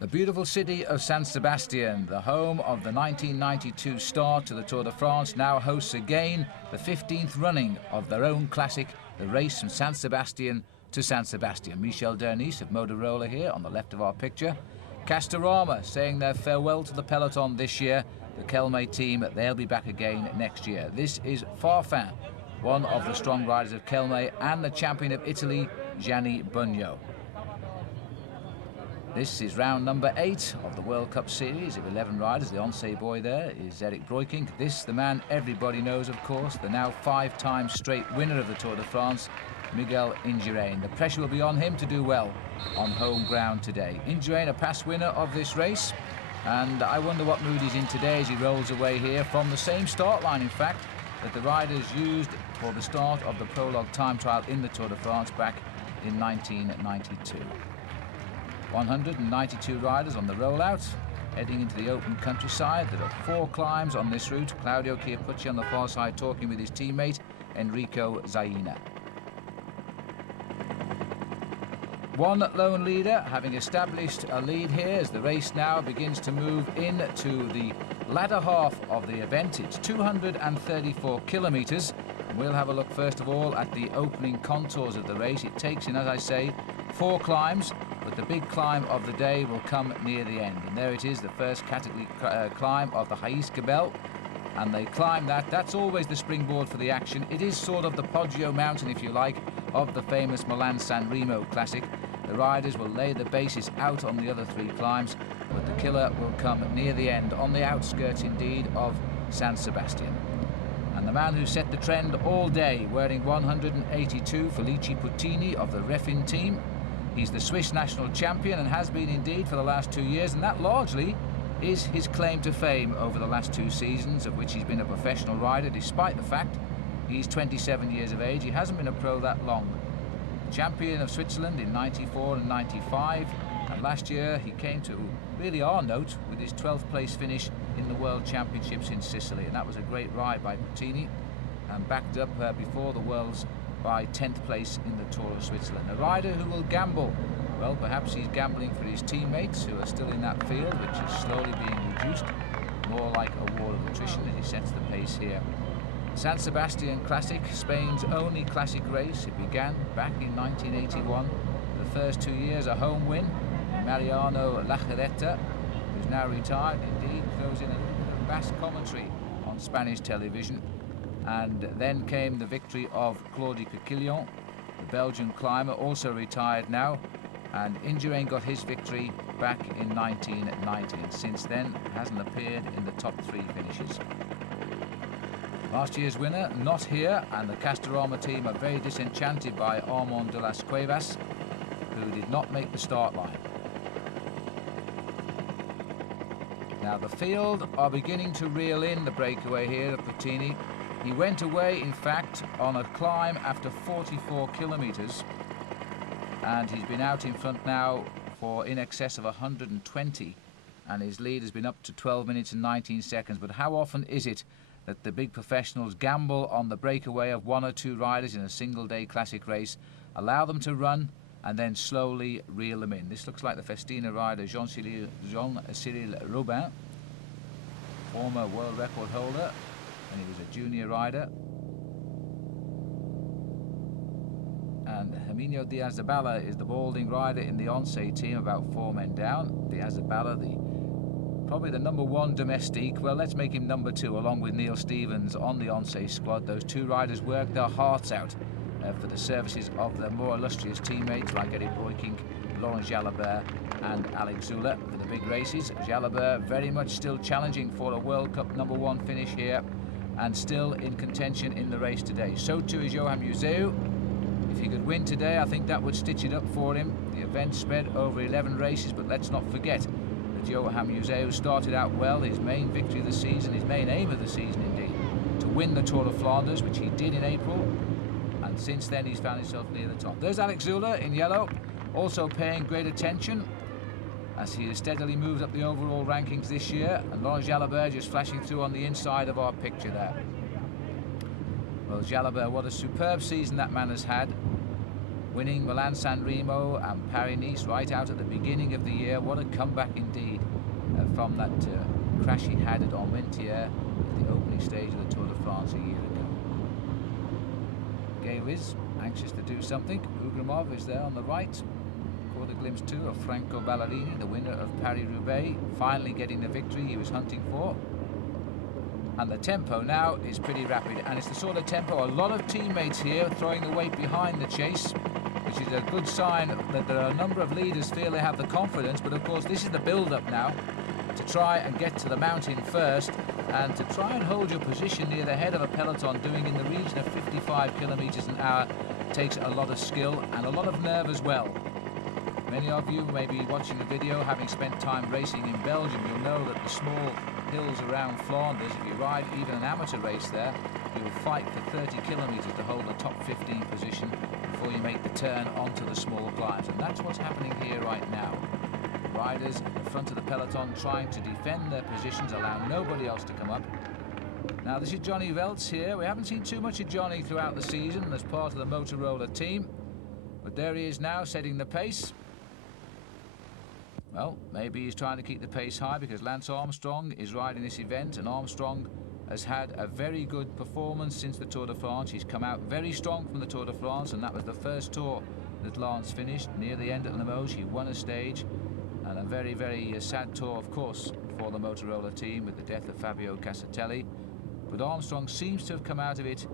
The beautiful city of San Sebastian, the home of the 1992 start to the Tour de France, now hosts again the 15th running of their own classic, the race from San Sebastian to San Sebastian. Michel Dernice of Motorola here on the left of our picture. Castorama saying their farewell to the peloton this year. The Kelme team, they'll be back again next year. This is Farfan, one of the strong riders of Kelme, and the champion of Italy, Gianni Bugno. This is round number 8 of the World Cup series of 11 riders. The Once boy there is Eric Breukink. This, the man everybody knows, of course, the now 5-time straight winner of the Tour de France, Miguel Indurain. The pressure will be on him to do well on home ground today. Indurain, a past winner of this race, and I wonder what mood he's in today as he rolls away here from the same start line, in fact, that the riders used for the start of the prologue time trial in the Tour de France back in 1992. 192 riders on the rollout, heading into the open countryside. There are 4 climbs on this route. Claudio Chiappucci on the far side talking with his teammate Enrico Zaina. One lone leader having established a lead here as the race now begins to move into the latter half of the event. It's 234 kilometers. We'll have a look first of all at the opening contours of the race. It takes in, as I say, 4 climbs, but the big climb of the day will come near the end. And there it is, the first category climb of the Hais Gebel. And they climb that. That's always the springboard for the action. It is sort of the Poggio mountain, if you like, of the famous Milan-San Remo Classic. The riders will lay the basis out on the other 3 climbs, but the killer will come near the end, on the outskirts indeed of San Sebastian. And the man who set the trend all day, wearing 182, Felice Puttini of the Refin team. He's the Swiss national champion and has been indeed for the last 2 years, and that largely is his claim to fame over the last 2 seasons, of which he's been a professional rider, despite the fact he's 27 years of age. He hasn't been a pro that long. Champion of Switzerland in 94 and 95, and last year he came to really our note with his 12th place finish in the World Championships in Sicily, and that was a great ride by Puttini, and backed up before the Worlds by 10th place in the Tour of Switzerland. A rider who will gamble. Well, perhaps he's gambling for his teammates who are still in that field, which is slowly being reduced, more like a war of attrition as he sets the pace here. San Sebastian Classic, Spain's only classic race. It began back in 1981. The first 2 years a home win. Mariano Lajarreta, who's now retired, indeed throws in a little bit of Basque commentary on Spanish television. And then came the victory of Claude Coquillon, the Belgian climber, also retired now. And Indurain got his victory back in 1990, and since then hasn't appeared in the top 3 finishes. Last year's winner not here, and the Castorama team are very disenchanted by Armand de las Cuevas, who did not make the start line. Now the field are beginning to reel in the breakaway here of Puttini. He went away, in fact, on a climb after 44 kilometers, and he's been out in front now for in excess of 120, and his lead has been up to 12 minutes and 19 seconds. But how often is it that the big professionals gamble on the breakaway of 1 or 2 riders in a single-day classic race, allow them to run, and then slowly reel them in? This looks like the Festina rider Jean-Cyril Robin, former world record holder, and he was a junior rider. And Herminio Diaz-Zabala is the balding rider in the Once team, about 4 men down. Diaz-Zabala, probably the #1 domestique. Well, let's make him #2 along with Neil Stevens on the Once squad. Those 2 riders worked their hearts out for the services of their more illustrious teammates like Eric Breukink, Laurent Jalabert and Alex Zülle for the big races. Jalabert very much still challenging for a World Cup #1 finish here, and still in contention in the race today. So too is Johan Museeuw. If he could win today, I think that would stitch it up for him. The event spread over 11 races, but let's not forget that Johan Museeuw started out well. His main victory of the season, his main aim of the season indeed, to win the Tour of Flanders, which he did in April, and since then he's found himself near the top. There's Alex Zülle in yellow, also paying great attention as he steadily moves up the overall rankings this year, and Laurent Jalabert just flashing through on the inside of our picture there. Well, Jalabert, what a superb season that man has had. winning Milan-San Remo and Paris-Nice right out at the beginning of the year. What a comeback indeed from that crash he had at Armentières at the opening stage of the Tour de France a year ago. Gaywiz anxious to do something. Ugrimov is there on the right. Caught a glimpse too of Franco Ballerini, the winner of Paris-Roubaix, finally getting the victory he was hunting for. And the tempo now is pretty rapid, and it's the sort of tempo a lot of teammates here throwing the weight behind the chase, which is a good sign that there are a number of leaders feel they have the confidence. But of course this is the build-up now, to try and get to the mountain first, and to try and hold your position near the head of a peloton doing in the region of 55 kilometers an hour takes a lot of skill and a lot of nerve as well. Many of you may be watching the video having spent time racing in Belgium. You'll know that the small hills around Flanders, if you ride even an amateur race there, you will fight for 30 kilometers to hold the top 15 position before you make the turn onto the small climbs, and that's what's happening here right now. Riders at the front of the peloton trying to defend their positions, allow nobody else to come up. Now this is Johnny Veltz here. We haven't seen too much of Johnny throughout the season as part of the Motorola team, but there he is now setting the pace. Well, maybe he's trying to keep the pace high because Lance Armstrong is riding this event, and Armstrong has had a very good performance since the Tour de France. He's come out very strong from the Tour de France, and that was the first tour that Lance finished. Near the end at Limoges, he won a stage, and a very, very sad tour, of course, for the Motorola team with the death of Fabio Casatelli. But Armstrong seems to have come out of it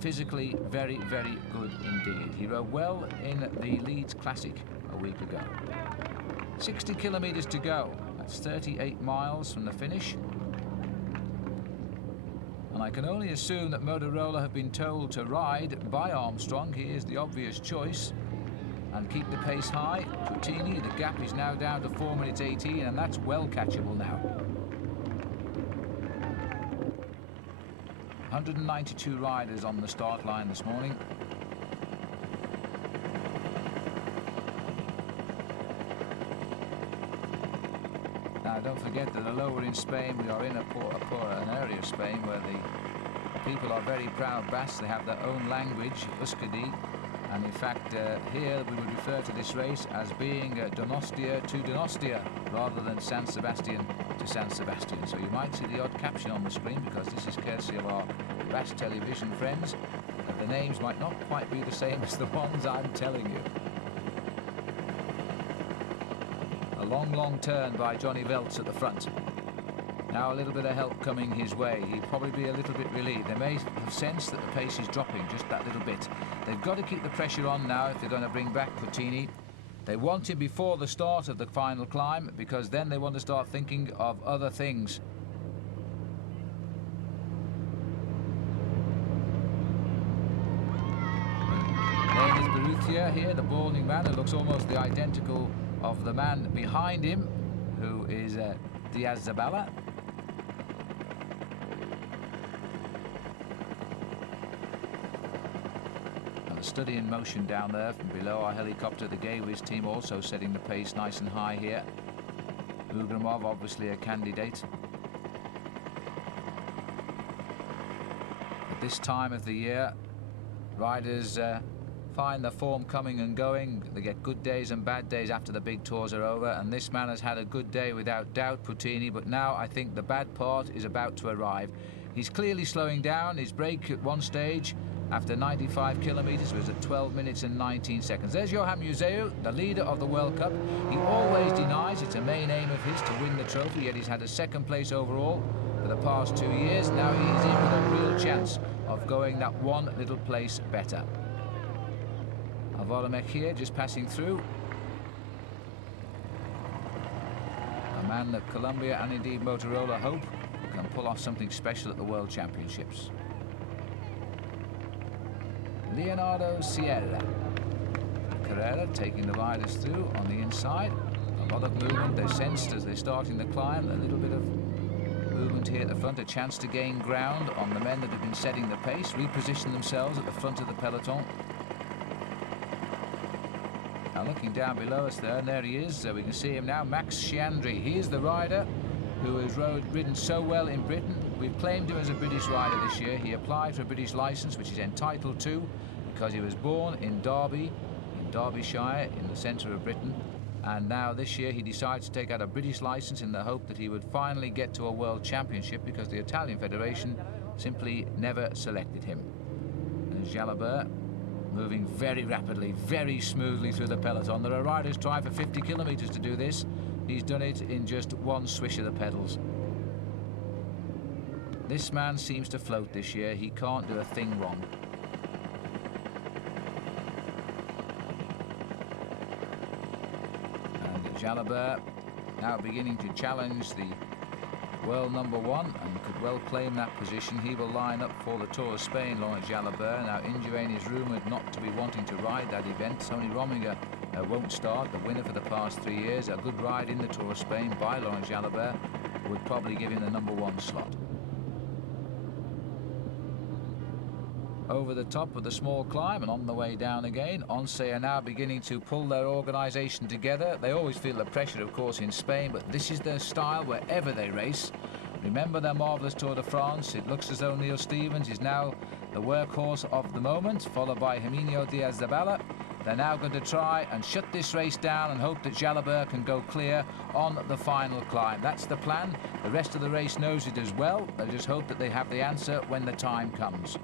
physically very, very good indeed. He rode well in the Leeds Classic a week ago. 60 kilometers to go. That's 38 miles from the finish. And I can only assume that Motorola have been told to ride by Armstrong. He is the obvious choice. And keep the pace high. Puttini, the gap is now down to 4 minutes 18, and that's well catchable now. 192 riders on the start line this morning. Now don't forget that although we're in Spain, we are in an area of Spain where the people are very proud Basques. They have their own language, Euskadi, and in fact here we would refer to this race as being Donostia to Donostia rather than San Sebastian to San Sebastian. So you might see the odd caption on the screen because this is courtesy of our Basque television friends, and the names might not quite be the same as the ones I'm telling you. A long turn by Johnny Veltz at the front. Now a little bit of help coming his way. He'd probably be a little bit relieved. They may have sensed that the pace is dropping just that little bit. They've got to keep the pressure on now if they're going to bring back Puttini. They want him before the start of the final climb because then they want to start thinking of other things. Then is Berrutia here, the balding man who looks almost the identical of the man behind him, who is Diaz Zabala. And a study in motion down there from below our helicopter. The Gaywiz team also setting the pace nice and high here. Ugrimov obviously a candidate. At this time of the year, riders find the form coming and going. They get good days and bad days after the big tours are over, and this man has had a good day without doubt, Puttini, but now I think the bad part is about to arrive. He's clearly slowing down. His break at one stage after 95 kilometers was at 12 minutes and 19 seconds. There's Johan Museeuw, the leader of the World Cup. He always denies it's a main aim of his to win the trophy, yet he's had a second place overall for the past 2 years. Now he's in with a real chance of going that one little place better. Alvaro Mejia just passing through. A man that Colombia and indeed Motorola hope can pull off something special at the World Championships. Leonardo Sierra. Carrera taking the riders through on the inside. A lot of movement they sensed as they're starting the climb. A little bit of movement here at the front. A chance to gain ground on the men that have been setting the pace. Reposition themselves at the front of the peloton. Now looking down below us there, and there he is, we can see him now, Max Chiandri. He is the rider who has ridden so well in Britain. We've claimed him as a British rider this year. He applied for a British licence, which he's entitled to, because he was born in Derby Derbyshire in the centre of Britain. And now this year he decided to take out a British licence in the hope that he would finally get to a World Championship, because the Italian Federation simply never selected him. And Jalabert moving very rapidly, very smoothly through the peloton. There are riders try for 50 kilometres to do this. He's done it in just one swish of the pedals. This man seems to float this year. He can't do a thing wrong. And Jalabert now beginning to challenge the world number one, and could well claim that position. He will line up for the Tour of Spain, Laurent Jalabert. Now, Indurain is rumoured not to be wanting to ride that event. Tony Rominger won't start, the winner for the past 3 years. A good ride in the Tour of Spain by Laurent Jalabert would probably give him the number one slot. Over the top of the small climb and on the way down again, Once are now beginning to pull their organisation together. They always feel the pressure, of course, in Spain, but this is their style wherever they race. Remember their marvellous Tour de France. It looks as though Neil Stevens is now the workhorse of the moment, followed by Herminio Diaz-Zabala. They're now going to try and shut this race down and hope that Jalabert can go clear on the final climb. That's the plan. The rest of the race knows it as well. They just hope that they have the answer when the time comes.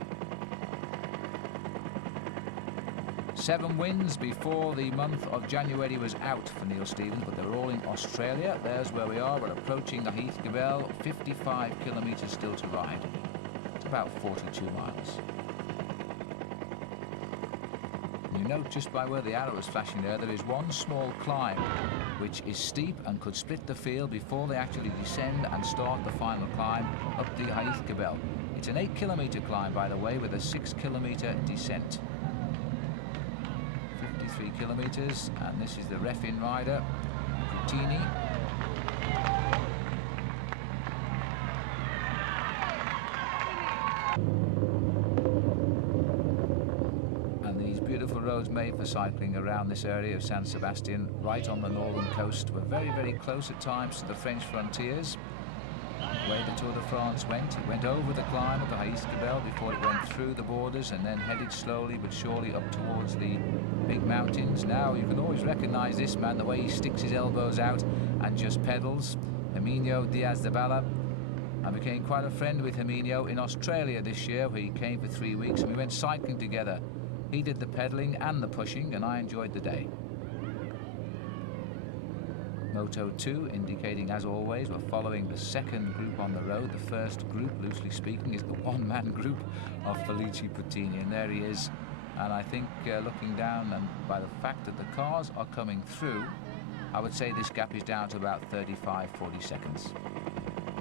7 wins before the month of January was out for Neil Stevens, but they're all in Australia. There's where we are. We're approaching the Heath Gabelle. 55 kilometres still to ride. It's about 42 miles. You note just by where the arrow is flashing there is one small climb which is steep and could split the field before they actually descend and start the final climb up the Heath Gabelle. It's an 8-kilometre climb, by the way, with a 6-kilometre descent. 53 kilometres, and this is the ref-in rider, Puttini. And these beautiful roads made for cycling around this area of San Sebastian, right on the northern coast. We're very, very close at times to the French frontiers. The way the Tour de France went, it went over the climb of the Heath Gabelle before it went through the borders and then headed slowly but surely up towards the big mountains. Now you can always recognise this man, the way he sticks his elbows out and just pedals. Herminio Diaz-Zabala. I became quite a friend with Herminio in Australia this year, where he came for 3 weeks and we went cycling together. He did the pedalling and the pushing, and I enjoyed the day. Moto 2 indicating, as always, we're following the second group on the road. The first group, loosely speaking, is the one-man group of Felice Puttini, and there he is. And I think looking down, and by the fact that the cars are coming through, I would say this gap is down to about 35-40 seconds.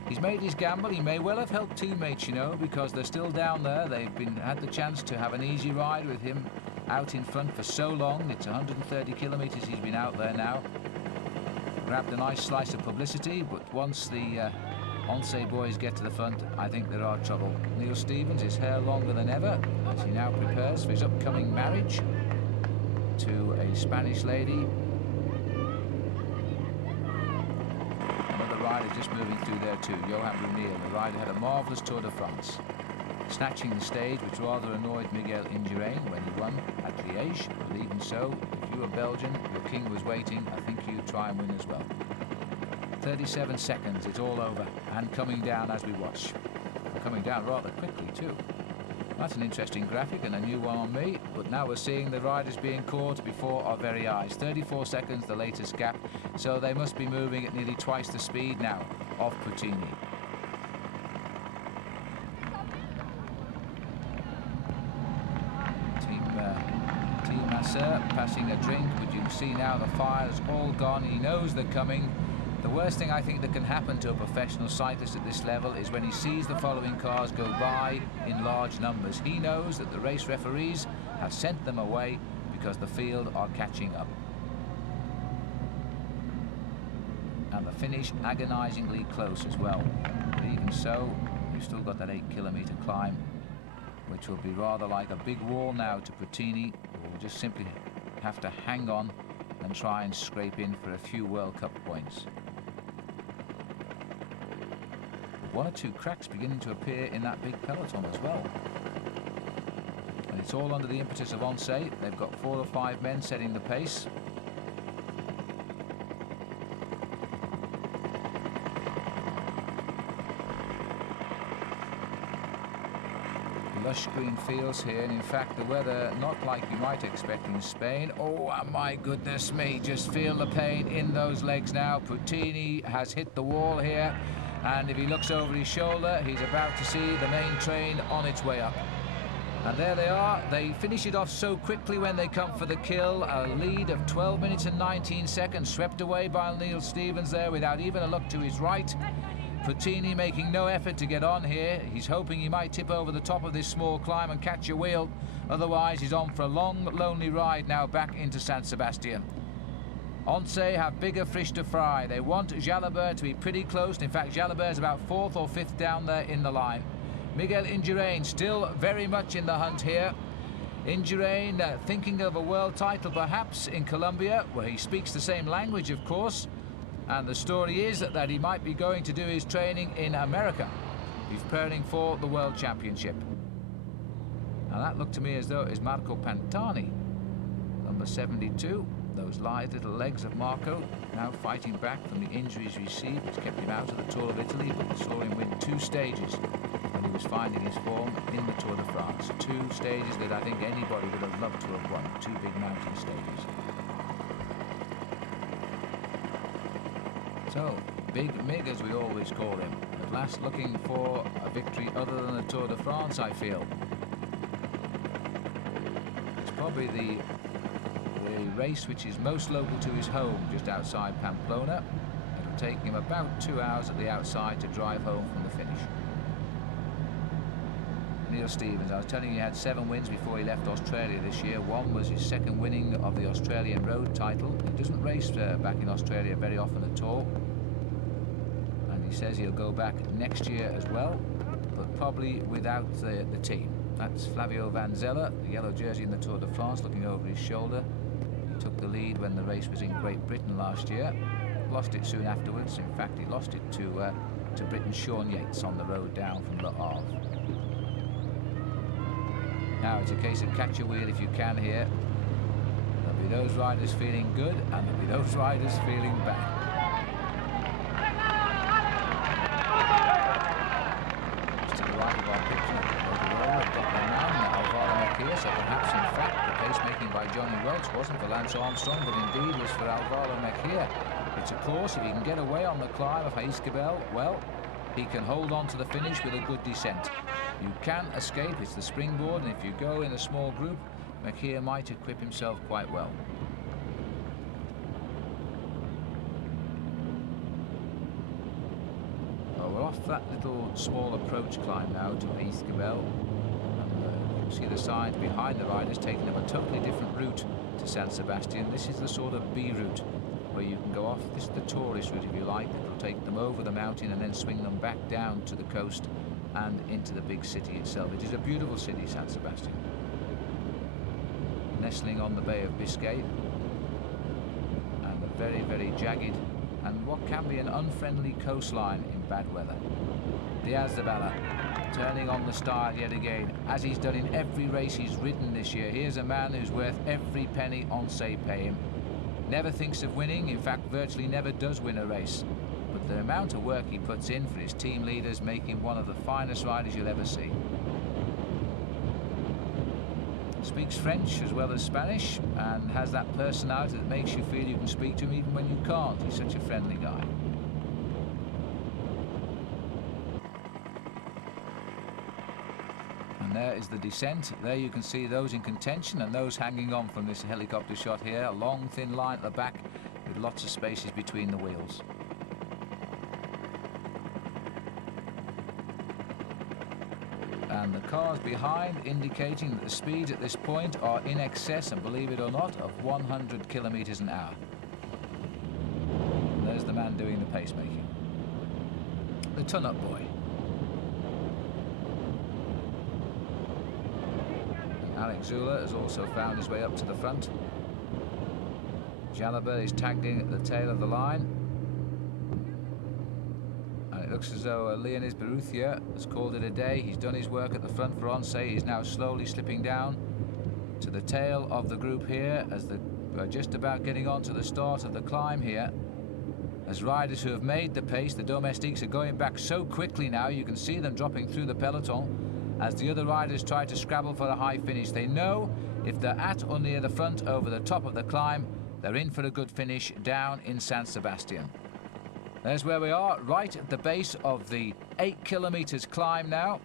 He's made his gamble. He may well have helped teammates, you know, because they're still down there. They've had the chance to have an easy ride with him out in front for so long. It's 130 kilometres he's been out there now. Grabbed a nice slice of publicity, but once the Once boys get to the front, I think there are trouble. Neil Stevens, his hair longer than ever, as he now prepares for his upcoming marriage to a Spanish lady. Another rider just moving through there too, Johan Brunel. The rider had a marvellous Tour de France, snatching the stage, which rather annoyed Miguel Indurain when he won at Liège. But even so, if you were Belgian, your king was waiting, I think you'd try and win as well. 37 seconds, it's all over, and coming down as we watch. Coming down rather quickly too. That's an interesting graphic and a new one on me, but now we're seeing the riders being caught before our very eyes. 34 seconds, the latest gap, so they must be moving at nearly twice the speed now of Puttini. Team Masseur passing a drink, but you can see now the fire's all gone. He knows they're coming. The worst thing I think that can happen to a professional cyclist at this level is when he sees the following cars go by in large numbers. He knows that the race referees have sent them away because the field are catching up. And the finish agonisingly close as well. But even so, you've still got that 8-kilometre climb, which will be rather like a big wall now to Puttini, who will just simply have to hang on and try and scrape in for a few World Cup points. One or two cracks beginning to appear in that big peloton as well. And It's all under the impetus of Oncé. They've got 4 or 5 men setting the pace. Lush green fields here, and in fact the weather not like you might expect in Spain. Oh my goodness me, just feel the pain in those legs now. Puttini has hit the wall here, and if he looks over his shoulder, he's about to see the main train on its way up. And there they are. They finish it off so quickly when they come for the kill. A lead of 12 minutes and 19 seconds swept away by Neil Stevens there without even a look to his right. Puttini making no effort to get on here. He's hoping he might tip over the top of this small climb and catch a wheel. Otherwise, he's on for a long, lonely ride now back into San Sebastian. Oncé have bigger fish to fry. They want Jalabert to be pretty close. In fact, Jalabert is about 4th or 5th down there in the line. Miguel Indurain still very much in the hunt here. Indurain thinking of a world title perhaps in Colombia, where he speaks the same language, of course. And the story is that he might be going to do his training in America. He's preparing for the World Championship. Now that looked to me as though it is Marco Pantani, number 72. Those lithe little legs of Marco, now fighting back from the injuries received, which kept him out of the Tour of Italy, but we saw him win 2 stages when he was finding his form in the Tour de France. 2 stages that I think anybody would have loved to have won, 2 big mountain stages. So, Big Mig, as we always call him, at last looking for a victory other than the Tour de France, I feel. It's probably the race which is most local to his home, just outside Pamplona. It'll take him about 2 hours at the outside to drive home from the finish. Neil Stevens, I was telling you, he had 7 wins before he left Australia this year. 1 was his 2nd winning of the Australian road title. He doesn't race back in Australia very often at all. And he says he'll go back next year as well, but probably without the team. That's Flavio Vanzella, the yellow jersey in the Tour de France, looking over his shoulder. He took the lead when the race was in Great Britain last year. Lost it soon afterwards. In fact, he lost it to Britain's Sean Yates on the road down from Le Havre. Now it's a case of catch a wheel if you can here. There'll be those riders feeling good, and there'll be those riders feeling bad. Just to the right of our picture, we've got the man, Alvaro Mejia, so perhaps in fact the pace-making by Johnny Welch wasn't for Lance Armstrong, but indeed was for Alvaro Mejia. It's of course, if he can get away on the climb of Jaizkibel, well, he can hold on to the finish with a good descent. You can escape, it's the springboard, and if you go in a small group, Mejia might equip himself quite well. Well, we're off that little small approach climb now to Jaizkibel, and you can see the signs behind the riders taking them a totally different route to San Sebastian. This is the sort of B route where you can go off. This is the tourist route, if you like. It'll take them over the mountain and then swing them back down to the coast and into the big city itself. It is a beautiful city, San Sebastian, nestling on the Bay of Biscay, and a very, very jagged and what can be an unfriendly coastline in bad weather. Diaz de Bala turning on the style yet again, as he's done in every race he's ridden this year. Here's a man who's worth every penny Oncé pay him. Never thinks of winning, in fact virtually never does win a race. But the amount of work he puts in for his team leaders make him one of the finest riders you'll ever see. Speaks French as well as Spanish, and has that personality that makes you feel you can speak to him even when you can't. He's such a friendly guy. And there is the descent. There you can see those in contention and those hanging on from this helicopter shot here. A long thin line at the back with lots of spaces between the wheels. And the cars behind indicating that the speeds at this point are in excess, and believe it or not, of 100 kilometers an hour. And there's the man doing the pacemaking. The ton-up boy. And Alex Zula has also found his way up to the front. Jalabert is tagged in at the tail of the line. It looks as though Leonid Berrutia has called it a day. He's done his work at the front for Oncé. He's now slowly slipping down to the tail of the group here as we're just about getting on to the start of the climb here. As riders who have made the pace, the domestiques, are going back so quickly now, you can see them dropping through the peloton as the other riders try to scrabble for a high finish. They know if they're at or near the front over the top of the climb, they're in for a good finish down in San Sebastian. There's where we are, right at the base of the 8 kilometers climb now.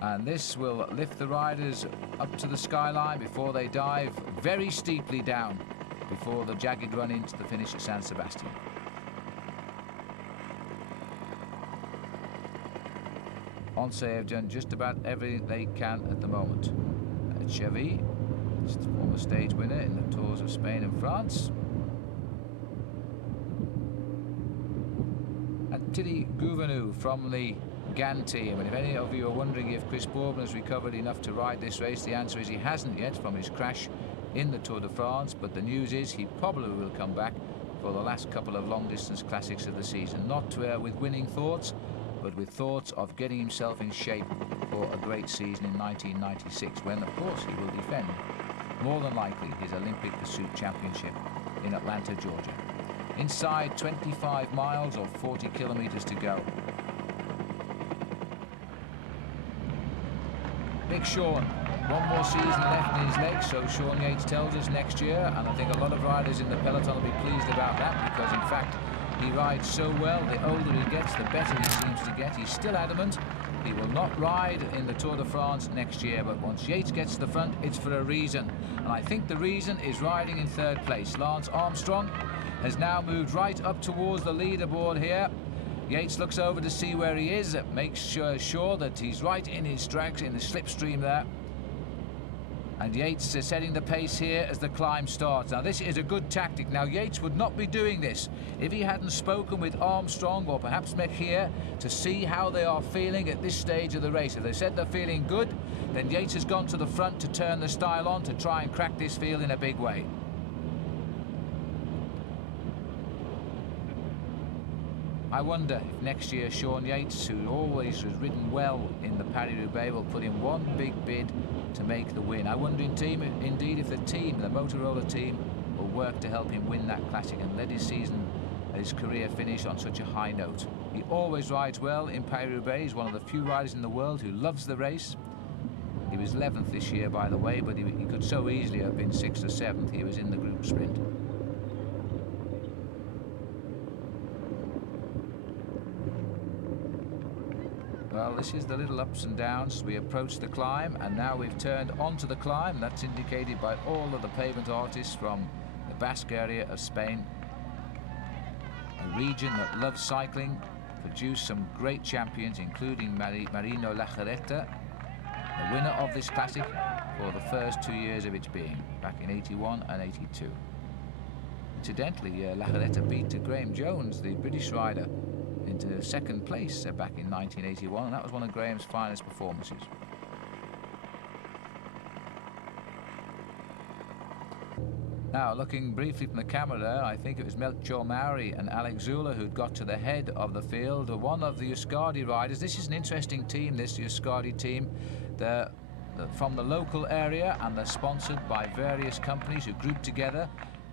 And this will lift the riders up to the skyline before they dive very steeply down before the jagged run into the finish at San Sebastian. Once have done just about everything they can at the moment. Chevy, former stage winner in the Tours of Spain and France. And Thierry Gouvenou from the GAN team. And if any of you are wondering if Chris Bourban has recovered enough to ride this race, the answer is he hasn't yet from his crash in the Tour de France, but the news is he probably will come back for the last couple of long-distance classics of the season. Not with winning thoughts, but with thoughts of getting himself in shape for a great season in 1996, when, of course, he will defend, more than likely, his Olympic Pursuit Championship in Atlanta, Georgia. Inside 25 miles or 40 kilometers to go. Big Sean, one more season left in his legs, so Sean Yates tells us, next year, and I think a lot of riders in the peloton will be pleased about that, because in fact he rides so well. The older he gets, the better he seems to get. He's still adamant he will not ride in the Tour de France next year, but once Yates gets to the front, it's for a reason, and I think the reason is riding in third place. Lance Armstrong has now moved right up towards the leaderboard here. Yates looks over to see where he is, makes sure that he's right in his tracks, in the slipstream there. And Yates is setting the pace here as the climb starts. Now this is a good tactic. Now Yates would not be doing this if he hadn't spoken with Armstrong or perhaps Mejia to see how they are feeling at this stage of the race. If they said they're feeling good, then Yates has gone to the front to turn the style on to try and crack this field in a big way. I wonder if next year Sean Yates, who always has ridden well in the Paris-Roubaix, will put in one big bid to make the win. I wonder indeed if the team, the Motorola team, will work to help him win that classic and let his season, his career finish on such a high note. He always rides well in Paris-Roubaix. He's one of the few riders in the world who loves the race. He was 11th this year, by the way, but he could so easily have been 6th or 7th. He was in the group sprint. Well, this is the little ups and downs as we approach the climb, and now we've turned onto the climb. That's indicated by all of the pavement artists from the Basque area of Spain. A region that loves cycling, produced some great champions, including Marino Lajarreta, the winner of this classic for the first 2 years of its being, back in 81 and 82. Incidentally, Lajarreta beat Graham Jones, the British rider, into second place back in 1981, and that was one of Graham's finest performances. Now, looking briefly from the camera there, I think it was Melchior Mauri and Alex Zula who'd got to the head of the field. One of the Euskadi riders. This is an interesting team, this Euskadi team. They're from the local area, and they're sponsored by various companies who group together.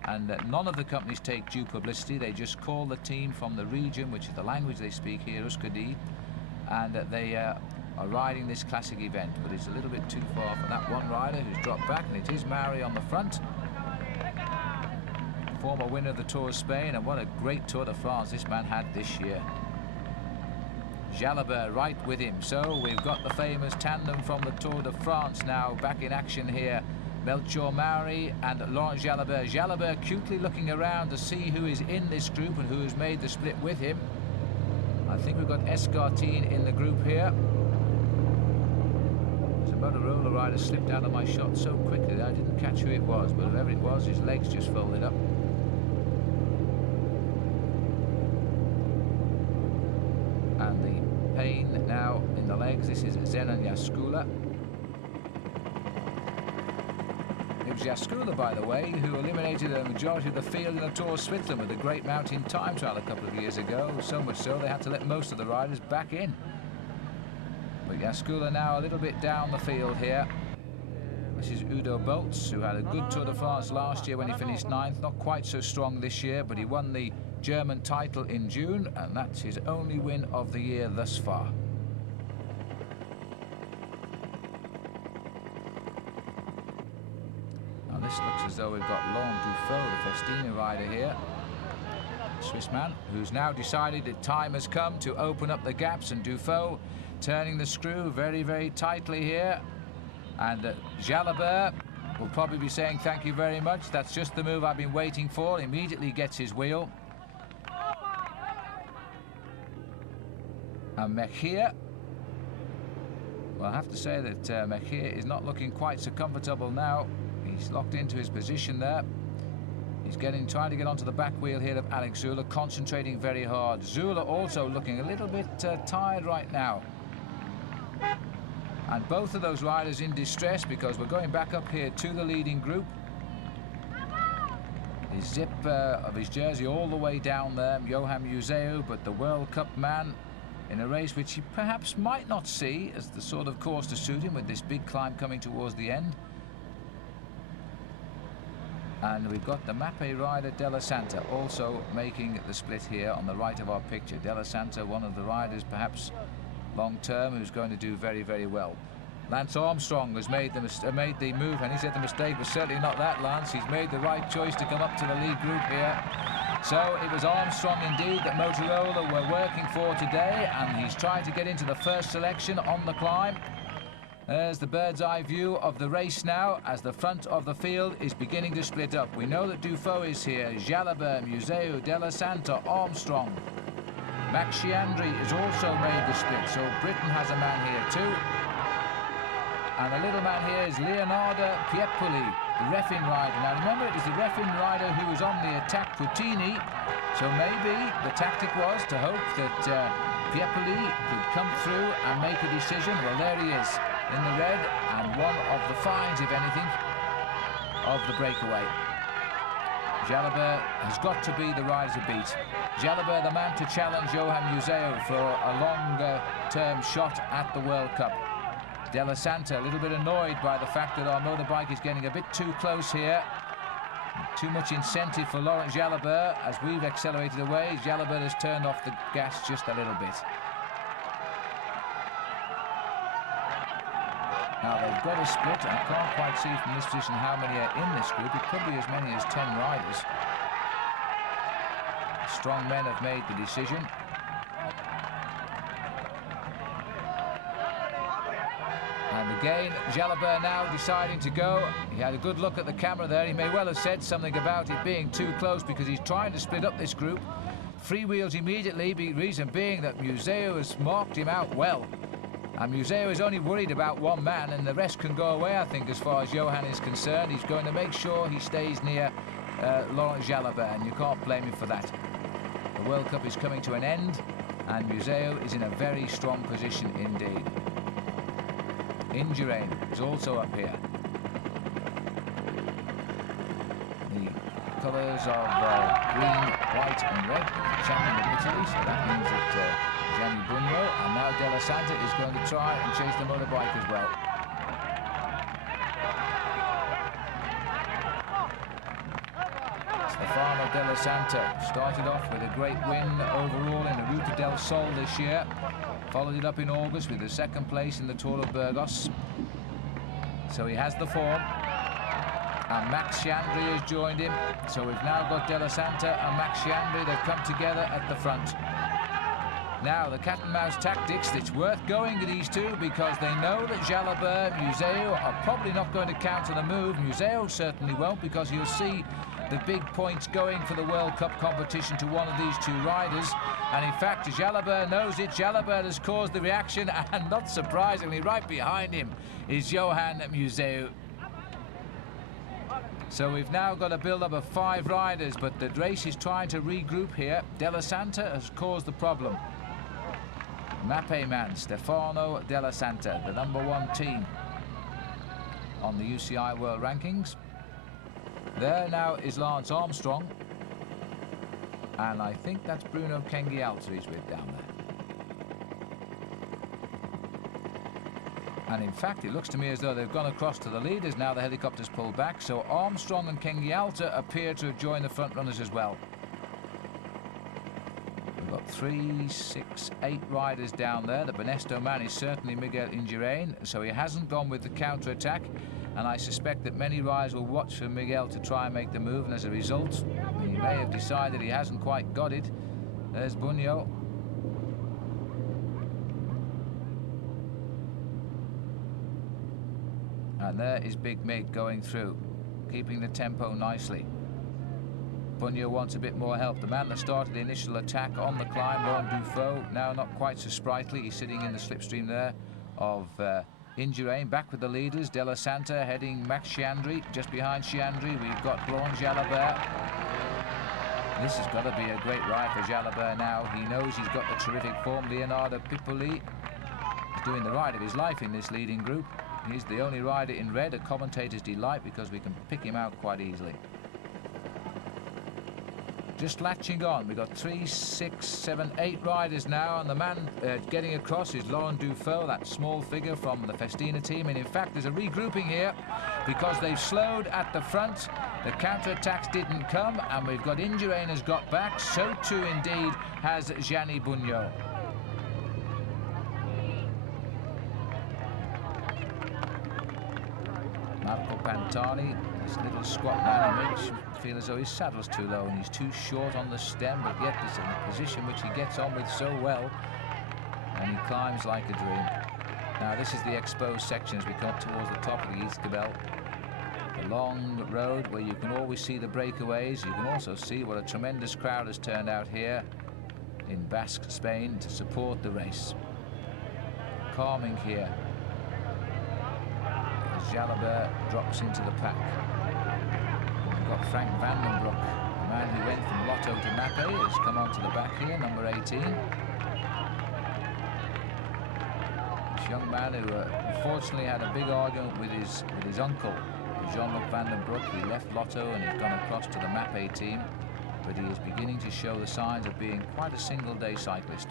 And none of the companies take due publicity. They just call the team from the region, which is the language they speak here, Euskadi, and they are riding this classic event. But it's a little bit too far for that one rider who's dropped back, and it is Mauri on the front. Former winner of the Tour of Spain, and what a great Tour de France this man had this year. Jalabert right with him. So we've got the famous tandem from the Tour de France now back in action here. Melchior Mauri and Laurent Jalabert. Jalabert cutely looking around to see who is in this group and who has made the split with him. I think we've got Escartine in the group here. There's a Motorola rider slipped out of my shot so quickly that I didn't catch who it was, but whoever it was, his legs just folded up. And the pain now in the legs. This is Zenon Yaskula. Jaskula, by the way, who eliminated a majority of the field in the Tour of Switzerland with a great mountain time trial a couple of years ago. So much so they had to let most of the riders back in. But Jaskula now a little bit down the field here. This is Udo Boltz, who had a good Tour de France last year when he finished 9th. Not quite so strong this year, but he won the German title in June, and that's his only win of the year thus far. Now this looks as though we've got Laurent Dufaux, the Festina rider here. Swiss man, who's now decided that time has come to open up the gaps, and Dufaux turning the screw very, very tightly here. And Jalabert will probably be saying thank you very much. That's just the move I've been waiting for. Immediately gets his wheel. And Mechir. Well, I have to say that Mechir is not looking quite so comfortable now. He's locked into his position there. He's trying to get onto the back wheel here of Alex Zülle, concentrating very hard. Zülle also looking a little bit tired right now. And both of those riders in distress, because we're going back up here to the leading group. His zip of his jersey all the way down there, Johan Museeuw, but the World Cup man in a race which he perhaps might not see as the sort of course to suit him, with this big climb coming towards the end. And we've got the Mapei rider Della Santa also making the split here on the right of our picture. Della Santa, one of the riders perhaps long term who's going to do very, very well. Lance Armstrong has made the move, and he said the mistake was certainly not that, Lance. He's made the right choice to come up to the lead group here. So it was Armstrong indeed that Motorola were working for today, and he's trying to get into the first selection on the climb. There's the bird's eye view of the race now as the front of the field is beginning to split up. We know that Dufaux is here, Jalabert, Museeuw, Della Santa, Armstrong. Max Chiandri has also made the split, so Britain has a man here too. And the little man here is Leonardo Piepoli, the Refin rider. Now remember, it was the Refin rider who was on the attack Puttini, so maybe the tactic was to hope that Piepoli could come through and make a decision. Well, there he is in the red, and one of the finds, if anything, of the breakaway. Jalabert has got to be the rider to beat. Jalabert, the man to challenge Johan Museeuw for a longer-term shot at the World Cup. Della Santa a little bit annoyed by the fact that our motorbike is getting a bit too close here. Too much incentive for Laurent Jalabert. As we've accelerated away, Jalabert has turned off the gas just a little bit. Now they've got a split. I can't quite see from this position how many are in this group. It could be as many as 10 riders. Strong men have made the decision. And again, Jalabert now deciding to go. He had a good look at the camera there. He may well have said something about it being too close, because he's trying to split up this group. Freewheels immediately, reason being that Museeuw has marked him out well. And Museeuw is only worried about one man, and the rest can go away, I think, as far as Johan is concerned. He's going to make sure he stays near Laurent Jalabert, and you can't blame him for that. The World Cup is coming to an end, and Museeuw is in a very strong position indeed. Indurain is also up here. The colours of green, white and red, champion of Italy, so that means that Gianni Bugno, and now Della Santa is going to try and chase the motorbike as well. Stefano Della Santa started off with a great win overall in the Ruta del Sol this year. Followed it up in August with the second place in the Tour of Burgos. So he has the form. And Max Chiandri has joined him. So we've now got Della Santa and Max Chiandri. They've come together at the front. Now, the cat and mouse tactics, it's worth going to these two, because they know that Jalabert, Museeuw are probably not going to counter the move. Museeuw certainly won't, because you'll see the big points going for the World Cup competition to one of these two riders. And in fact, Jalabert knows it. Jalabert has caused the reaction, and not surprisingly, right behind him is Johan Museeuw. So we've now got a build-up of 5 riders, but the race is trying to regroup here. Della Santa has caused the problem. Mapei man, Stefano Della Santa, the #1 team on the UCI World Rankings. There now is Lance Armstrong, and I think that's Bruno Kengialter he's with down there. And in fact, it looks to me as though they've gone across to the leaders now. The helicopter's pulled back, so Armstrong and Kengyalta appear to have joined the front runners as well. We've got 3, 6, 8 riders down there. The Benesto man is certainly Miguel Indurain, so he hasn't gone with the counter-attack, and I suspect that many riders will watch for Miguel to try and make the move, and as a result, he may have decided he hasn't quite got it. There's Bunyo. And there is Big Mig going through, keeping the tempo nicely. Bunyo wants a bit more help. The man that started the initial attack on the climb, Laurent Dufaux, now not quite so sprightly. He's sitting in the slipstream there of Indurain. Back with the leaders, De La Santa heading Max Chiandri. Just behind Chiandri, we've got Laurent Jalabert. This has got to be a great ride for Jalabert now. He knows he's got the terrific form. Leonardo Pippoli is doing the ride of his life in this leading group. He's the only rider in red, a commentator's delight, because we can pick him out quite easily. Just latching on. We've got 3, 6, 7, 8 riders now, and the man getting across is Laurent Dufaux, that small figure from the Festina team. And in fact, there's a regrouping here because they've slowed at the front. The counter-attacks didn't come, and we've got Indurain has got back. So too, indeed, has Gianni Bunyo. Marco Pantani, this little squat man, he makes you feel as though his saddle's too low and he's too short on the stem, but yet there's a position which he gets on with so well, and he climbs like a dream. Now this is the exposed section as we come towards the top of the East Cabell. The long road where you can always see the breakaways. You can also see what a tremendous crowd has turned out here in Basque Spain to support the race. Calming here. Jalabert drops into the pack. We've got Frank Vandenbroek, the man who went from Lotto to Mappe, has come onto the back here, number 18. This young man who unfortunately had a big argument with his uncle, Jean-Luc Vandenbroek. He left Lotto and he's gone across to the Mappe team, but he is beginning to show the signs of being quite a single-day cyclist.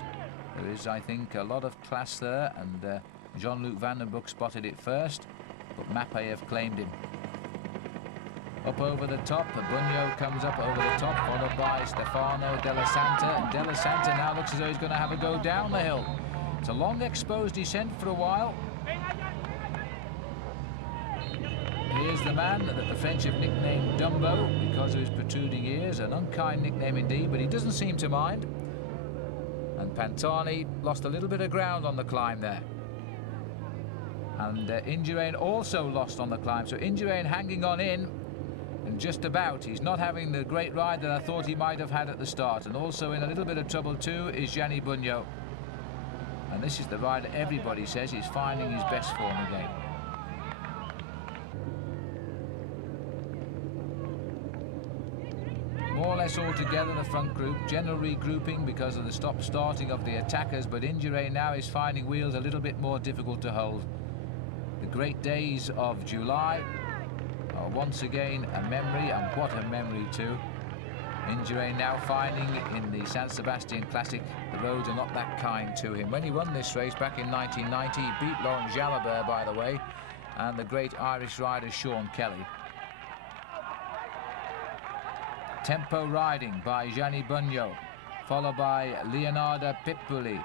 There is, I think, a lot of class there, and Jean-Luc Vandenbroek spotted it first, but Mappe have claimed him. Up over the top, Bunyo comes up over the top, followed by Stefano De La Santa, and De La Santa now looks as though he's going to have a go down the hill. It's a long exposed descent for a while. Here's the man that the French have nicknamed Dumbo because of his protruding ears, an unkind nickname indeed, but he doesn't seem to mind. And Pantani lost a little bit of ground on the climb there. And Indurain also lost on the climb, so Indurain hanging on in, and just about. He's not having the great ride that I thought he might have had at the start, and also in a little bit of trouble too is Gianni Bunyo. And this is the rider everybody says is finding his best form again. More or less all together, the front group, general regrouping because of the stop-starting of the attackers, but Indurain now is finding wheels a little bit more difficult to hold. The great days of July are once again a memory, and what a memory too. Indurain now finding in the San Sebastian Classic the roads are not that kind to him. When he won this race back in 1990, he beat Laurent Jalabert, by the way, and the great Irish rider Sean Kelly. Tempo riding by Gianni Bunyo, followed by Leonardo Pippoli.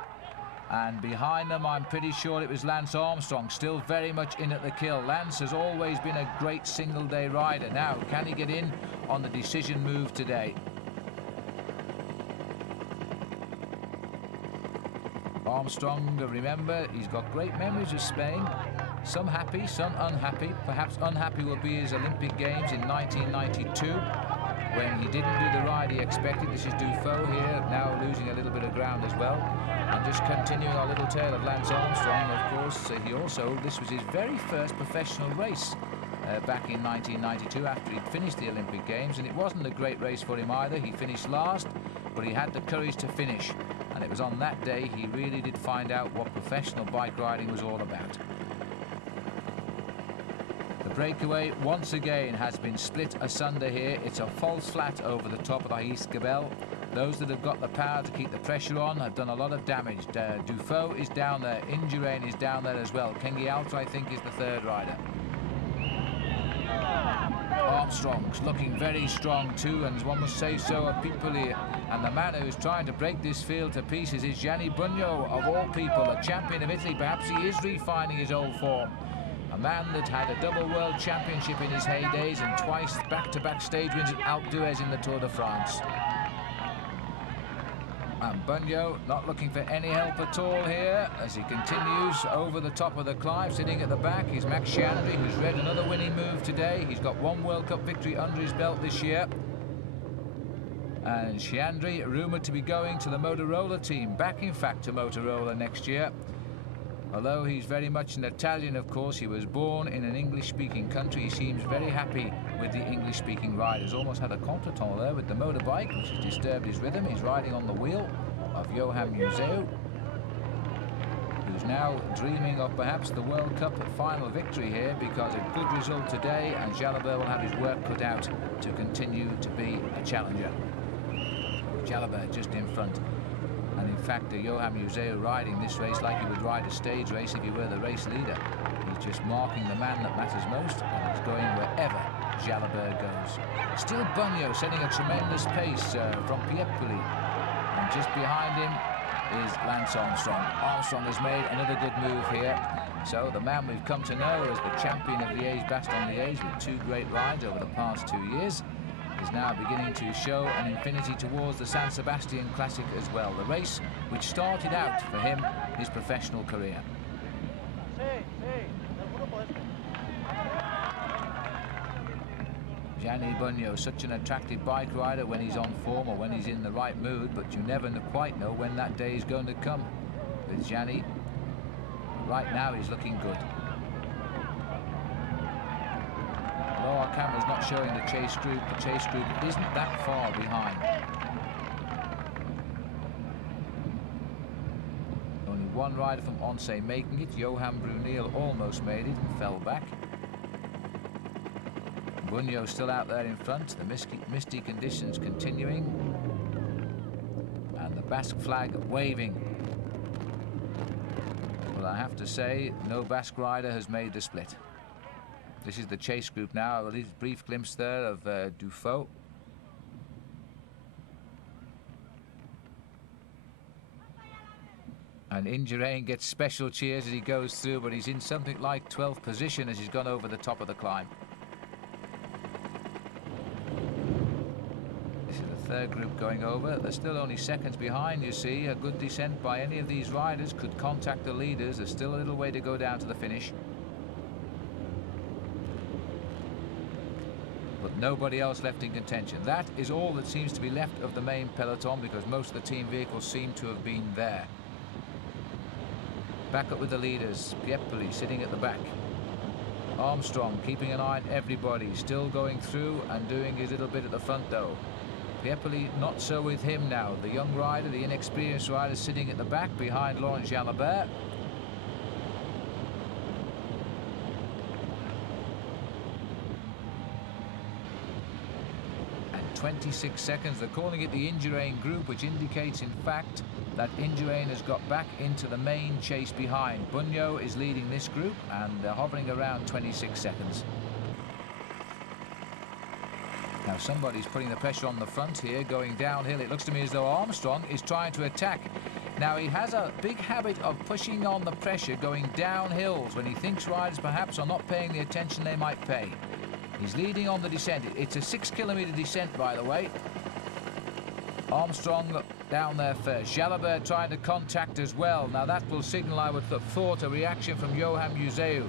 And behind them, I'm pretty sure it was Lance Armstrong, still very much in at the kill. Lance has always been a great single-day rider. Now, can he get in on the decision move today? Armstrong, remember, he's got great memories of Spain. Some happy, some unhappy. Perhaps unhappy will be his Olympic Games in 1992. When he didn't do the ride he expected. This is Dufaux here, now losing a little bit of ground as well. And just continuing our little tale of Lance Armstrong, of course, this was his very first professional race back in 1992 after he'd finished the Olympic Games, and it wasn't a great race for him either. He finished last, but he had the courage to finish, and it was on that day he really did find out what professional bike riding was all about. The breakaway once again has been split asunder here. It's a false flat over the top of the East Cabell. Those that have got the power to keep the pressure on have done a lot of damage. Dufault is down there, Indurain is down there as well. Kengialta, I think, is the third rider. Armstrong's looking very strong too, and one must say so of Pippoli. And the man who's trying to break this field to pieces is Gianni Bugno, of all people, a champion of Italy. Perhaps he is refining his old form. A man that had a double world championship in his heydays and twice back-to-back stage wins at Alpe d'Huez in the Tour de France. And Bugno not looking for any help at all here as he continues over the top of the climb. Sitting at the back is Max Sciandri, who's read another winning move today. He's got one World Cup victory under his belt this year. And Sciandri rumoured to be going to the Motorola team, back in fact to Motorola next year. Although he's very much an Italian, of course, he was born in an English-speaking country. He seems very happy with the English-speaking riders. Almost had a contretemps there with the motorbike, which has disturbed his rhythm. He's riding on the wheel of Johan Museeuw, who's now dreaming of perhaps the World Cup final victory here, because a good result today and Jalabert will have his work cut out to continue to be a challenger. Jalabert just in front. And in fact, Johan Museeuw riding this race like he would ride a stage race if he were the race leader. He's just marking the man that matters most, and he's going wherever Jalabert goes. Still Bugno setting a tremendous pace from Piepoli. And just behind him is Lance Armstrong. Armstrong has made another good move here. So the man we've come to know as the champion of Liège-Bastogne-Liège with two great rides over the past 2 years is now beginning to show an infinity towards the San Sebastian Classic as well. The race which started out for him his professional career. Gianni Bugno, such an attractive bike rider when he's on form or when he's in the right mood, but you never quite know when that day is going to come with Gianni. Right now he's looking good. Although our camera's not showing the chase group isn't that far behind. Only one rider from Oncé making it. Johan Bruneel almost made it and fell back. Bugno still out there in front, the misty conditions continuing, and the Basque flag waving. Well, I have to say, no Basque rider has made the split. This is the chase group now. A brief glimpse there of Dufault. And Indurain gets special cheers as he goes through, but he's in something like 12th position as he's gone over the top of the climb. This is the third group going over. They're still only seconds behind, you see. A good descent by any of these riders could contact the leaders. There's still a little way to go down to the finish. But nobody else left in contention. That is all that seems to be left of the main peloton, because most of the team vehicles seem to have been there. Back up with the leaders. Piepoli sitting at the back. Armstrong keeping an eye on everybody, still going through and doing his little bit at the front though. Piepoli not so with him now. The young rider, the inexperienced rider, sitting at the back behind Laurent Jalabert. 26 seconds. They're calling it the Indurain group, which indicates in fact that Indurain has got back into the main chase behind. Bugno is leading this group and they're hovering around 26 seconds. Now somebody's putting the pressure on the front here, going downhill. It looks to me as though Armstrong is trying to attack. Now he has a big habit of pushing on the pressure, going down hills when he thinks riders perhaps are not paying the attention they might pay. He's leading on the descent. It's a 6-kilometre descent, by the way. Armstrong down there first. Jalabert trying to contact as well. Now that will signal, I would have thought, a reaction from Johan Museeuw.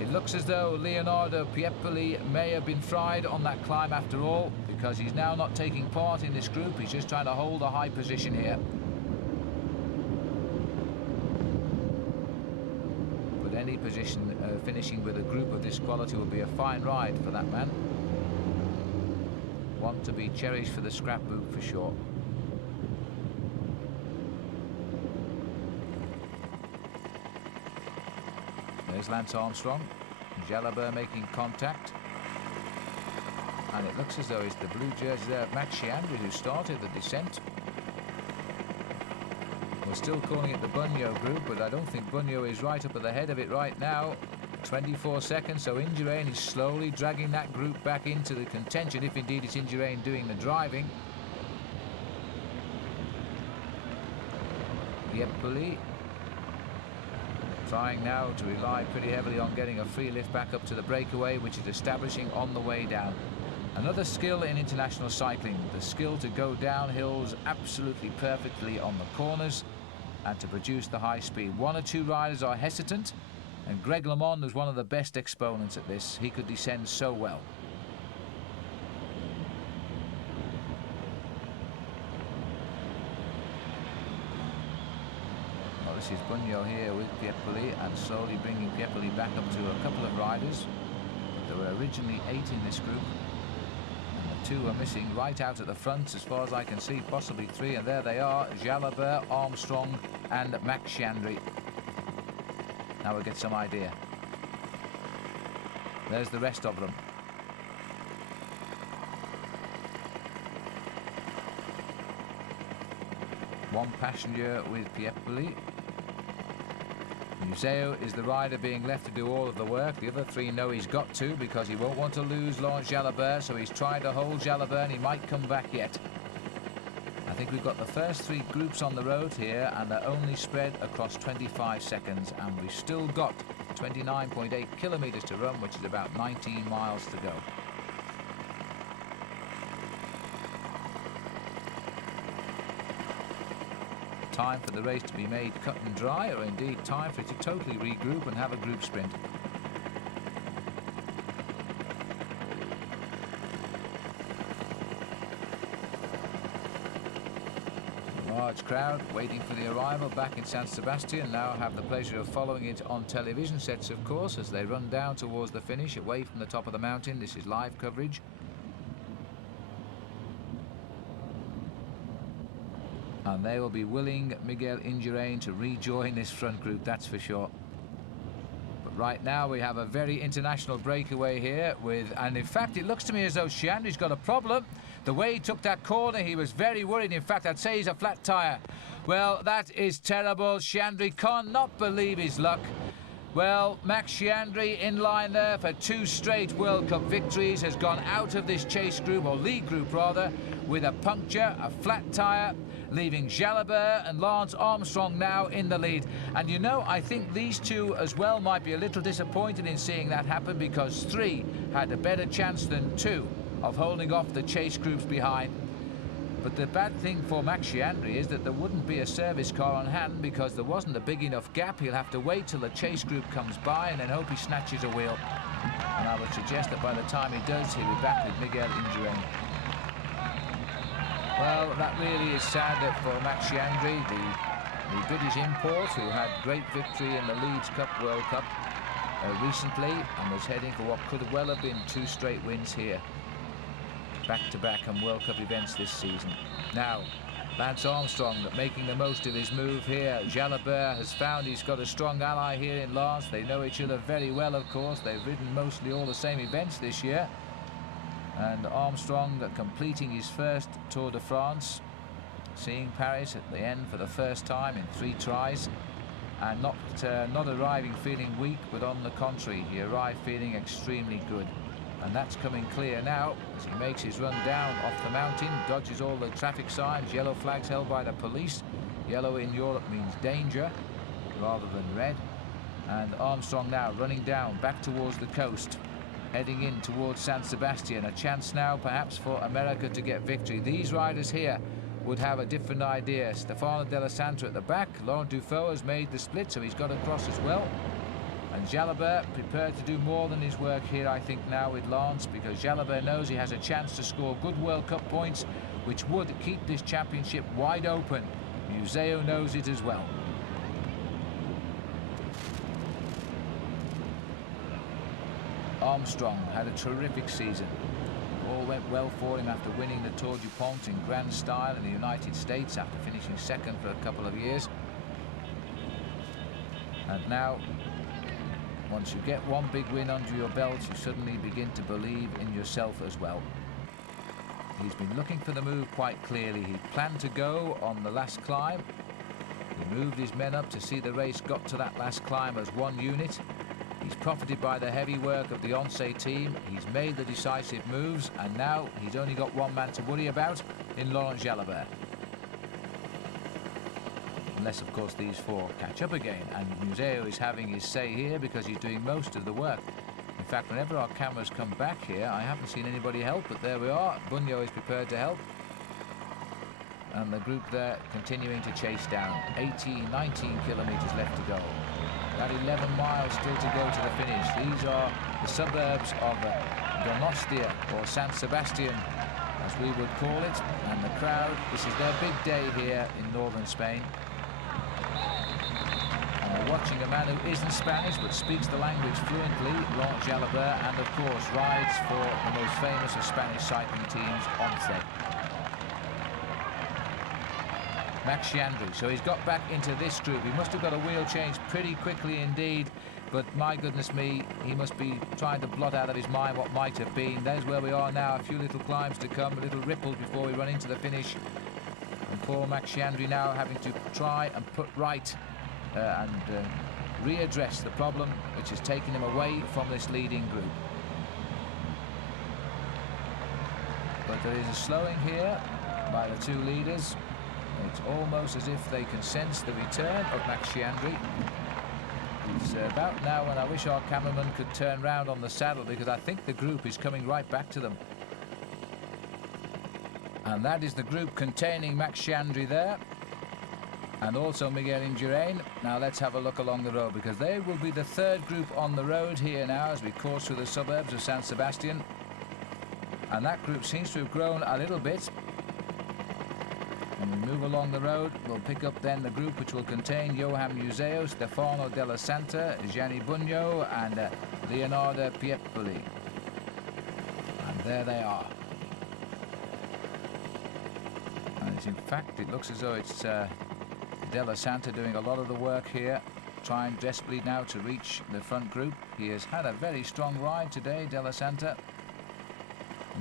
It looks as though Leonardo Piepoli may have been fried on that climb after all, because he's now not taking part in this group. He's just trying to hold a high position here. But any position finishing with a group of this quality would be a fine ride for that man. One to be cherished for the scrapbook for sure. There's Lance Armstrong. Jalabert making contact. and it looks as though it's the blue jersey there of Max Chiandri who started the descent. We're still calling it the Bunyo group, but I don't think Bunyo is right up at the head of it right now. 24 seconds, so Indurain is slowly dragging that group back into the contention, if indeed it's Indurain doing the driving. Piepoli trying now to rely pretty heavily on getting a free lift back up to the breakaway, which is establishing on the way down. Another skill in international cycling, the skill to go down hills absolutely perfectly on the corners and to produce the high speed. One or two riders are hesitant, and Greg LeMond was one of the best exponents at this. He could descend so well. Well, this is Bunyo here with Piepoli, and slowly bringing Piepoli back up to a couple of riders. There were originally 8 in this group, and the 2 are missing right out at the front as far as I can see, possibly 3, and there they are, Jalabert, Armstrong and Max Chiandri. Now we'll get some idea. There's the rest of them. One passenger with Piepoli. Museo is the rider being left to do all of the work. The other 3 know he's got to, because he won't want to lose Laurent Jalabert, so he's trying to hold Jalabert, and he might come back yet. I think we've got the first 3 groups on the road here, and they're only spread across 25 seconds, and we've still got 29.8 kilometers to run, which is about 19 miles to go. Time for the race to be made cut and dry, or indeed time for it to totally regroup and have a group sprint. Large crowd waiting for the arrival back in San Sebastian. Now have the pleasure of following it on television sets, of course, as they run down towards the finish away from the top of the mountain. This is live coverage. And they will be willing Miguel Indurain to rejoin this front group, that's for sure. But right now we have a very international breakaway here with, and in fact it looks to me as though Chiandri's got a problem. The way he took that corner, he was very worried. In fact, I'd say he's a flat tyre. Well, that is terrible. Chiandri cannot believe his luck. Well, Max Chiandri in line there for 2 straight World Cup victories, has gone out of this chase group, or lead group rather, with a puncture, a flat tyre, leaving Jalabert and Lance Armstrong now in the lead. And you know, I think these 2 as well might be a little disappointed in seeing that happen, because 3 had a better chance than 2 of holding off the chase groups behind. But the bad thing for Max Chiandri is that there wouldn't be a service car on hand, because there wasn't a big enough gap. He'll have to wait till the chase group comes by and then hope he snatches a wheel. And I would suggest that by the time he does, he'll be back with Miguel Indurain. Well, that really is sad for Max Chiandri, the British import, who had great victory in the Leeds Cup World Cup recently, and was heading for what could well have been 2 straight wins here, back-to-back and World Cup events this season. Now, Lance Armstrong making the most of his move here. Jalabert has found he's got a strong ally here in Lance. They know each other very well, of course. They've ridden mostly all the same events this year. And Armstrong completing his first Tour de France, seeing Paris at the end for the first time in 3 tries, and not arriving feeling weak, but on the contrary, he arrived feeling extremely good. And that's coming clear now as he makes his run down off the mountain, dodges all the traffic signs, yellow flags held by the police. Yellow in Europe means danger rather than red. And Armstrong now running down back towards the coast, heading in towards San Sebastian. A chance now perhaps for America to get victory. These riders here would have a different idea. Stefano Della Santa at the back. Laurent Dufaux has made the split, so he's got across as well. And Jalabert prepared to do more than his work here, I think, now with Lance, because Jalabert knows he has a chance to score good World Cup points, which would keep this championship wide open. Museo knows it as well. Armstrong had a terrific season. All went well for him after winning the Tour du Pont in grand style in the United States after finishing second for a couple of years. And now, once you get one big win under your belt, you suddenly begin to believe in yourself as well. He's been looking for the move quite clearly. He planned to go on the last climb. He moved his men up to see the race got to that last climb as one unit. He's profited by the heavy work of the Once team. He's made the decisive moves, and now he's only got one man to worry about in Laurent Jalabert. Unless, of course, these four catch up again, and Museo is having his say here because he's doing most of the work. In fact, whenever our cameras come back here, I haven't seen anybody help, but there we are. Bunyo is prepared to help. And the group there continuing to chase down. 18, 19 kilometres left to go. About 11 miles still to go to the finish. These are the suburbs of Donostia, or San Sebastian, as we would call it. And the crowd, this is their big day here in northern Spain. And we're watching a man who isn't Spanish but speaks the language fluently, Laurent Jalabert, and of course rides for the most famous of Spanish cycling teams, Once. Max Chiandri, so he's got back into this group. He must have got a wheel change pretty quickly indeed, but my goodness me, he must be trying to blot out of his mind what might have been. There's where we are now, a few little climbs to come, a little ripples before we run into the finish. And poor Max Chiandri now having to try and put right and readdress the problem which has taken him away from this leading group. But there is a slowing here by the two leaders. It's almost as if they can sense the return of Max Chiandri. It's about now when I wish our cameraman could turn round on the saddle, because I think the group is coming right back to them. And that is the group containing Max Chiandri there, and also Miguel Indurain. Now let's have a look along the road, because they will be the third group on the road here now as we course through the suburbs of San Sebastian. And that group seems to have grown a little bit. When we move along the road, we'll pick up then the group which will contain Johan Museo, Stefano Della Santa, Gianni Bunyo, and Leonardo Piepoli. And there they are. And in fact, it looks as though it's Della Santa doing a lot of the work here, trying desperately now to reach the front group. He has had a very strong ride today, Della Santa.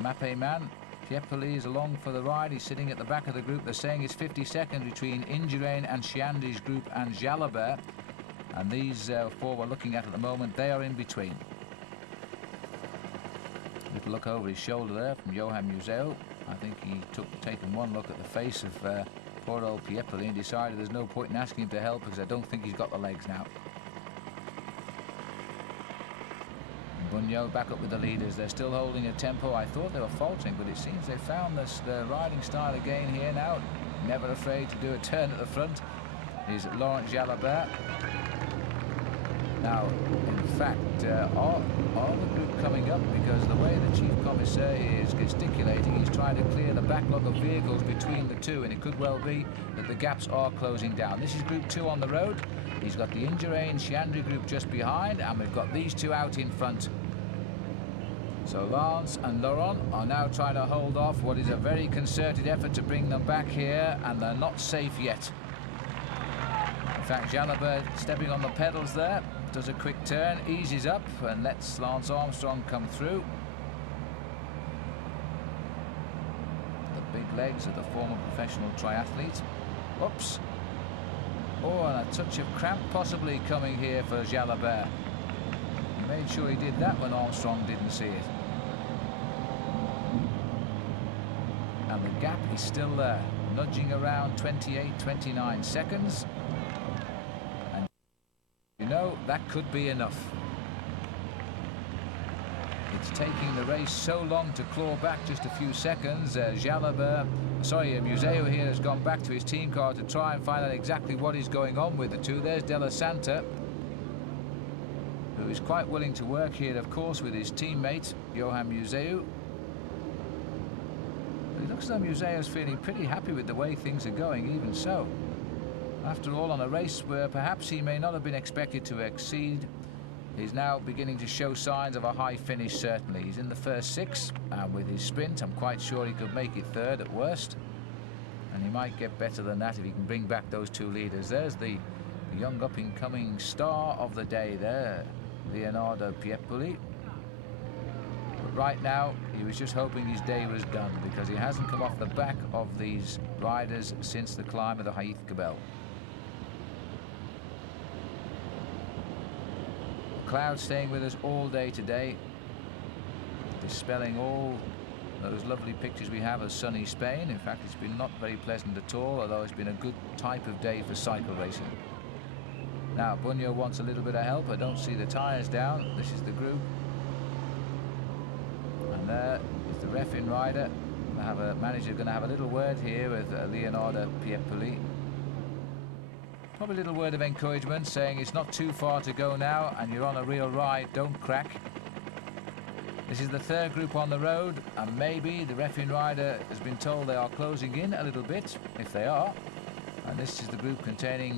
Mappe man. Piepoli is along for the ride. He's sitting at the back of the group. They're saying it's 50 seconds between Indurain and Chiandri's group and Jalabert. And these four we're looking at the moment, they are in between. Little look over his shoulder there from Johan Museo. I think he taken one look at the face of poor old Piepoli and decided there's no point in asking him to help, because I don't think he's got the legs now. Bunyo back up with the leaders. They're still holding a tempo. I thought they were faltering, but it seems they found this riding style again here now. Never afraid to do a turn at the front is Laurent Jalabert. Now, in fact, are the group coming up? Because the way the chief commissaire is gesticulating, he's trying to clear the backlog of vehicles between the two, and it could well be that the gaps are closing down. This is group 2 on the road. He's got the Indurain Chiandri group just behind, and we've got these two out in front. So Lance and Laurent are now trying to hold off what is a very concerted effort to bring them back here, and they're not safe yet. In fact, Jalabert stepping on the pedals there, does a quick turn, eases up, and lets Lance Armstrong come through. The big legs of the former professional triathlete. Whoops. Oh, and a touch of cramp possibly coming here for Jalabert. He made sure he did that when Armstrong didn't see it. And the gap is still there, nudging around 28, 29 seconds. And you know, that could be enough. It's taking the race so long to claw back just a few seconds. Museo here has gone back to his team car to try and find out exactly what is going on with the two. There's Della Santa, who is quite willing to work here, of course, with his teammate, Johan Museo. But it looks as though Museo's feeling pretty happy with the way things are going, even so. After all, on a race where perhaps he may not have been expected to exceed, he's now beginning to show signs of a high finish, certainly. He's in the first 6, and with his sprint, I'm quite sure he could make it 3rd at worst. And he might get better than that if he can bring back those two leaders. There's the young up-and-coming star of the day there, Leonardo Piepoli. But right now he was just hoping his day was done, because he hasn't come off the back of these riders since the climb of the Haith Gabel. Clouds staying with us all day today, dispelling all those lovely pictures we have of sunny Spain. In fact, it's been not very pleasant at all, although it's been a good type of day for cycle racing. Now Bunyo wants a little bit of help. I don't see the tyres down. This is the group, and there is the ref-in rider. Manager going to have a little word here with Leonardo Piepoli. Probably a little word of encouragement, saying it's not too far to go now and you're on a real ride, don't crack. This is the third group on the road, and maybe the ref-in rider has been told they are closing in a little bit, if they are. And this is the group containing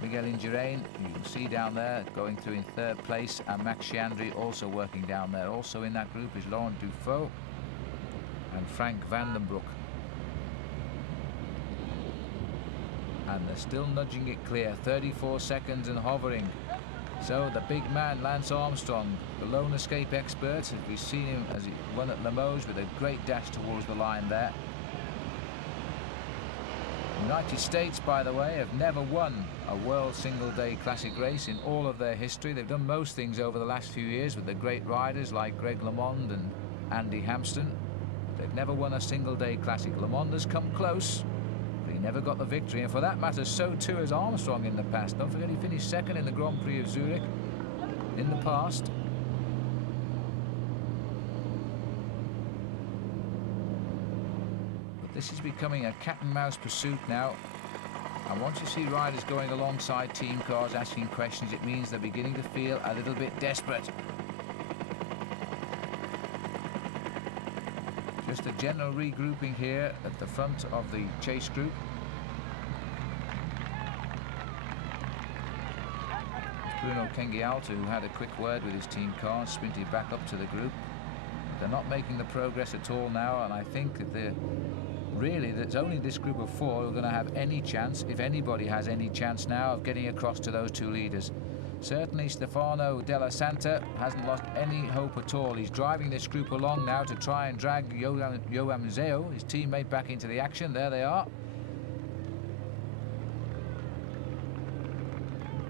Miguel Indurain, you can see down there, going through in third place, and Max Chiandri also working down there. Also in that group is Laurent Dufaux and Frank van den Broek. And they're still nudging it clear, 34 seconds and hovering. So the big man, Lance Armstrong, the lone escape expert, as we've seen him as he won at Limoges with a great dash towards the line there. The United States, by the way, have never won a World Single Day Classic race in all of their history. They've done most things over the last few years with the great riders like Greg LeMond and Andy Hampston. They've never won a single day Classic. LeMond has come close, but he never got the victory, and for that matter, so too has Armstrong in the past. Don't forget he finished second in the Grand Prix of Zurich in the past. But this is becoming a cat and mouse pursuit now. And once you see riders going alongside team cars asking questions, it means they're beginning to feel a little bit desperate. Just a general regrouping here at the front of the chase group. Bruno Kengialto, who had a quick word with his team car, sprinted back up to the group. They're not making the progress at all now, and I think that there's only this group of four who are going to have any chance, if anybody has any chance now, of getting across to those two leaders. Certainly Stefano Della Santa hasn't lost any hope at all. He's driving this group along now to try and drag Johan Zeo, his teammate, back into the action. There they are.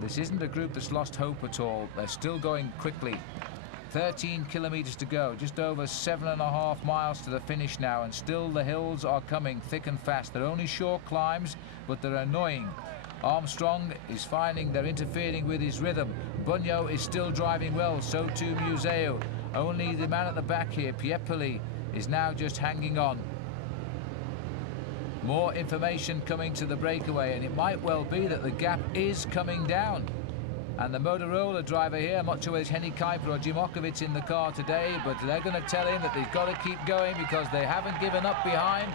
This isn't a group that's lost hope at all. They're still going quickly. 13 kilometers to go, just over 7.5 miles to the finish now, and still the hills are coming thick and fast. They're only short climbs, but they're annoying. Armstrong is finding they're interfering with his rhythm. Bunyo is still driving well, so too Museo. Only the man at the back here, Piepoli, is now just hanging on. More information coming to the breakaway, and it might well be that the gap is coming down. And the Motorola driver here, I'm not sure whether it's Henny Kuiper or Jim Okovits in the car today, but they're going to tell him that they've got to keep going because they haven't given up behind.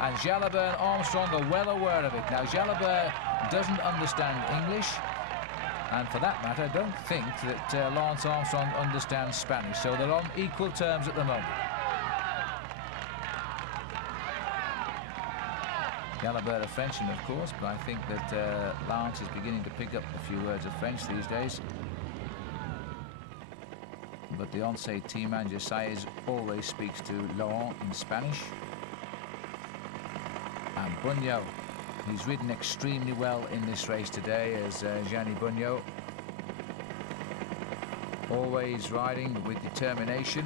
And Jalabert and Armstrong are well aware of it. Now, Jalabert doesn't understand English, and for that matter, I don't think that Lance Armstrong understands Spanish, so they're on equal terms at the moment. Jalabert a Frenchman, of course, but I think that Lance is beginning to pick up a few words of French these days. But the on-site team manager, Saez, always speaks to Laurent in Spanish. And Bunyo, he's ridden extremely well in this race today as Gianni Bunyo. Always riding with determination,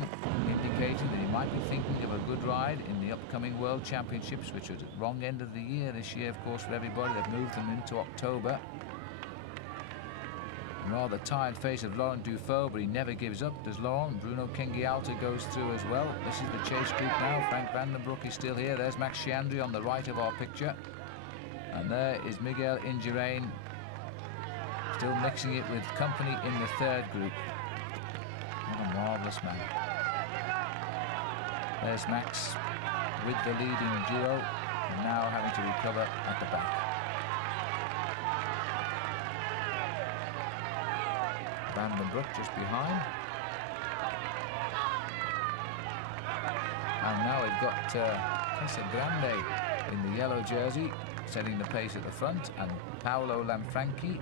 indicating that he might be thinking of a good ride in the upcoming World Championships, which was at the wrong end of the year this year, of course, for everybody. They've moved them into October. Rather tired face of Laurent Dufaux, but he never gives up, does Laurent. Bruno Kengialto goes through as well. This is the chase group now. Frank van den Broek is still here. There's Max Chiandri on the right of our picture. And there is Miguel Indurain, still mixing it with company in the third group. What a marvellous man. There's Max with the leading duo, and now having to recover at the back. Van den Broek just behind. And now we've got Casagrande in the yellow jersey, setting the pace at the front, and Paolo Lanfranchi,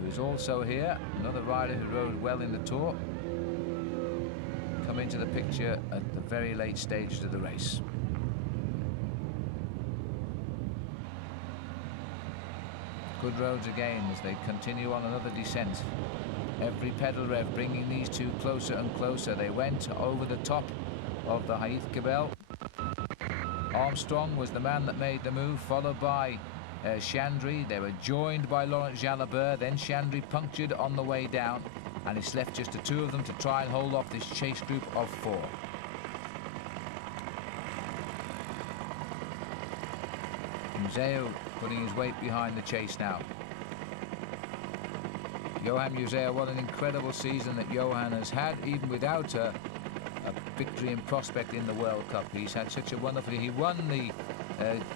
who is also here, another rider who rode well in the Tour, come into the picture at the very late stages of the race. Good roads again as they continue on another descent. Every pedal rev bringing these two closer and closer. They went over the top of the Haït Cabell. Armstrong was the man that made the move, followed by Chandry. They were joined by Laurent Jalabert. Then Chandry punctured on the way down, and it's left just the two of them to try and hold off this chase group of four. Museo putting his weight behind the chase now. Johan Museo, what an incredible season that Johan has had, even without a victory in prospect in the World Cup. He's had such a wonderful... He won the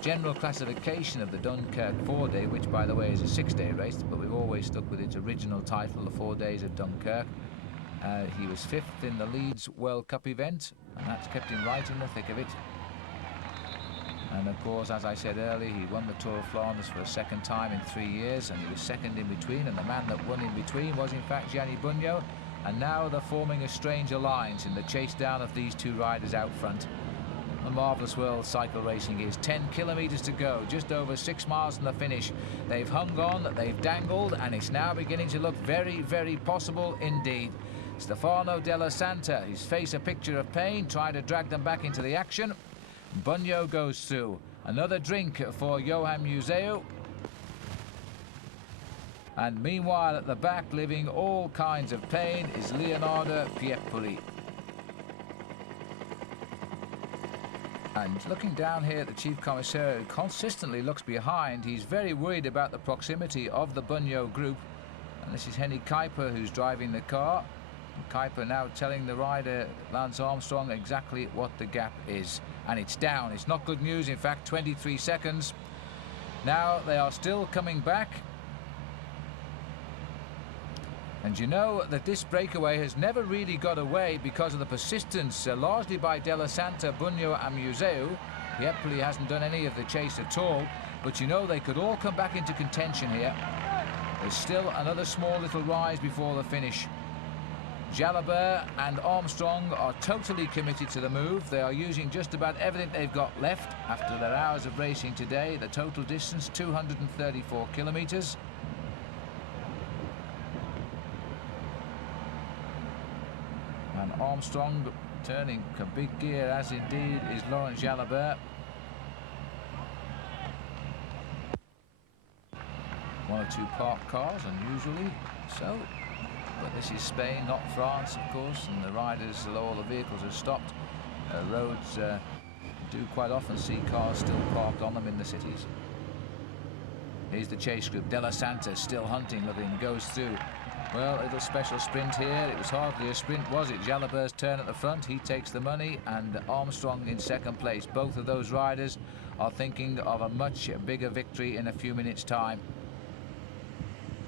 general classification of the Dunkirk 4-day, which, by the way, is a 6-day race, but we've always stuck with its original title, the 4 days of Dunkirk. He was 5th in the Leeds World Cup event, and that's kept him right in the thick of it. And of course, as I said earlier, he won the Tour of Flanders for a second time in 3 years, and he was second in between, and the man that won in between was in fact Gianni Bugno. And now they're forming a strange alliance in the chase down of these two riders out front. The marvellous world cycle racing is. 10 kilometres to go, just over 6 miles from the finish. They've hung on, they've dangled, and it's now beginning to look very, very possible indeed. Stefano Della Santa, his face a picture of pain, trying to drag them back into the action. Bugno goes through. Another drink for Johan Museo. And meanwhile at the back, living all kinds of pain, is Leonardo Piepoli. And looking down here at the Chief Commissaire, who consistently looks behind, he's very worried about the proximity of the Bugno group. And this is Henny Kuiper who's driving the car. Kuiper now telling the rider, Lance Armstrong, exactly what the gap is. And it's down. It's not good news, in fact, 23 seconds. Now they are still coming back. And you know that this breakaway has never really got away because of the persistence, largely by Della Santa, Bugno and Museo. Piepoli hasn't done any of the chase at all, but you know they could all come back into contention here. There's still another small little rise before the finish. Jalabert and Armstrong are totally committed to the move. They are using just about everything they've got left after their hours of racing today. The total distance, 234 kilometres. And Armstrong turning a big gear, as indeed is Laurent Jalabert. One or two parked cars, unusually so. But this is Spain, not France, of course, and the riders, all the vehicles are stopped. Roads do quite often see cars still parked on them in the cities. Here's the chase group. Della Santa still hunting, looking, goes through. Well, a little special sprint here. It was hardly a sprint, was it? Jalabert's turn at the front. He takes the money, and Armstrong in second place. Both of those riders are thinking of a much bigger victory in a few minutes' time.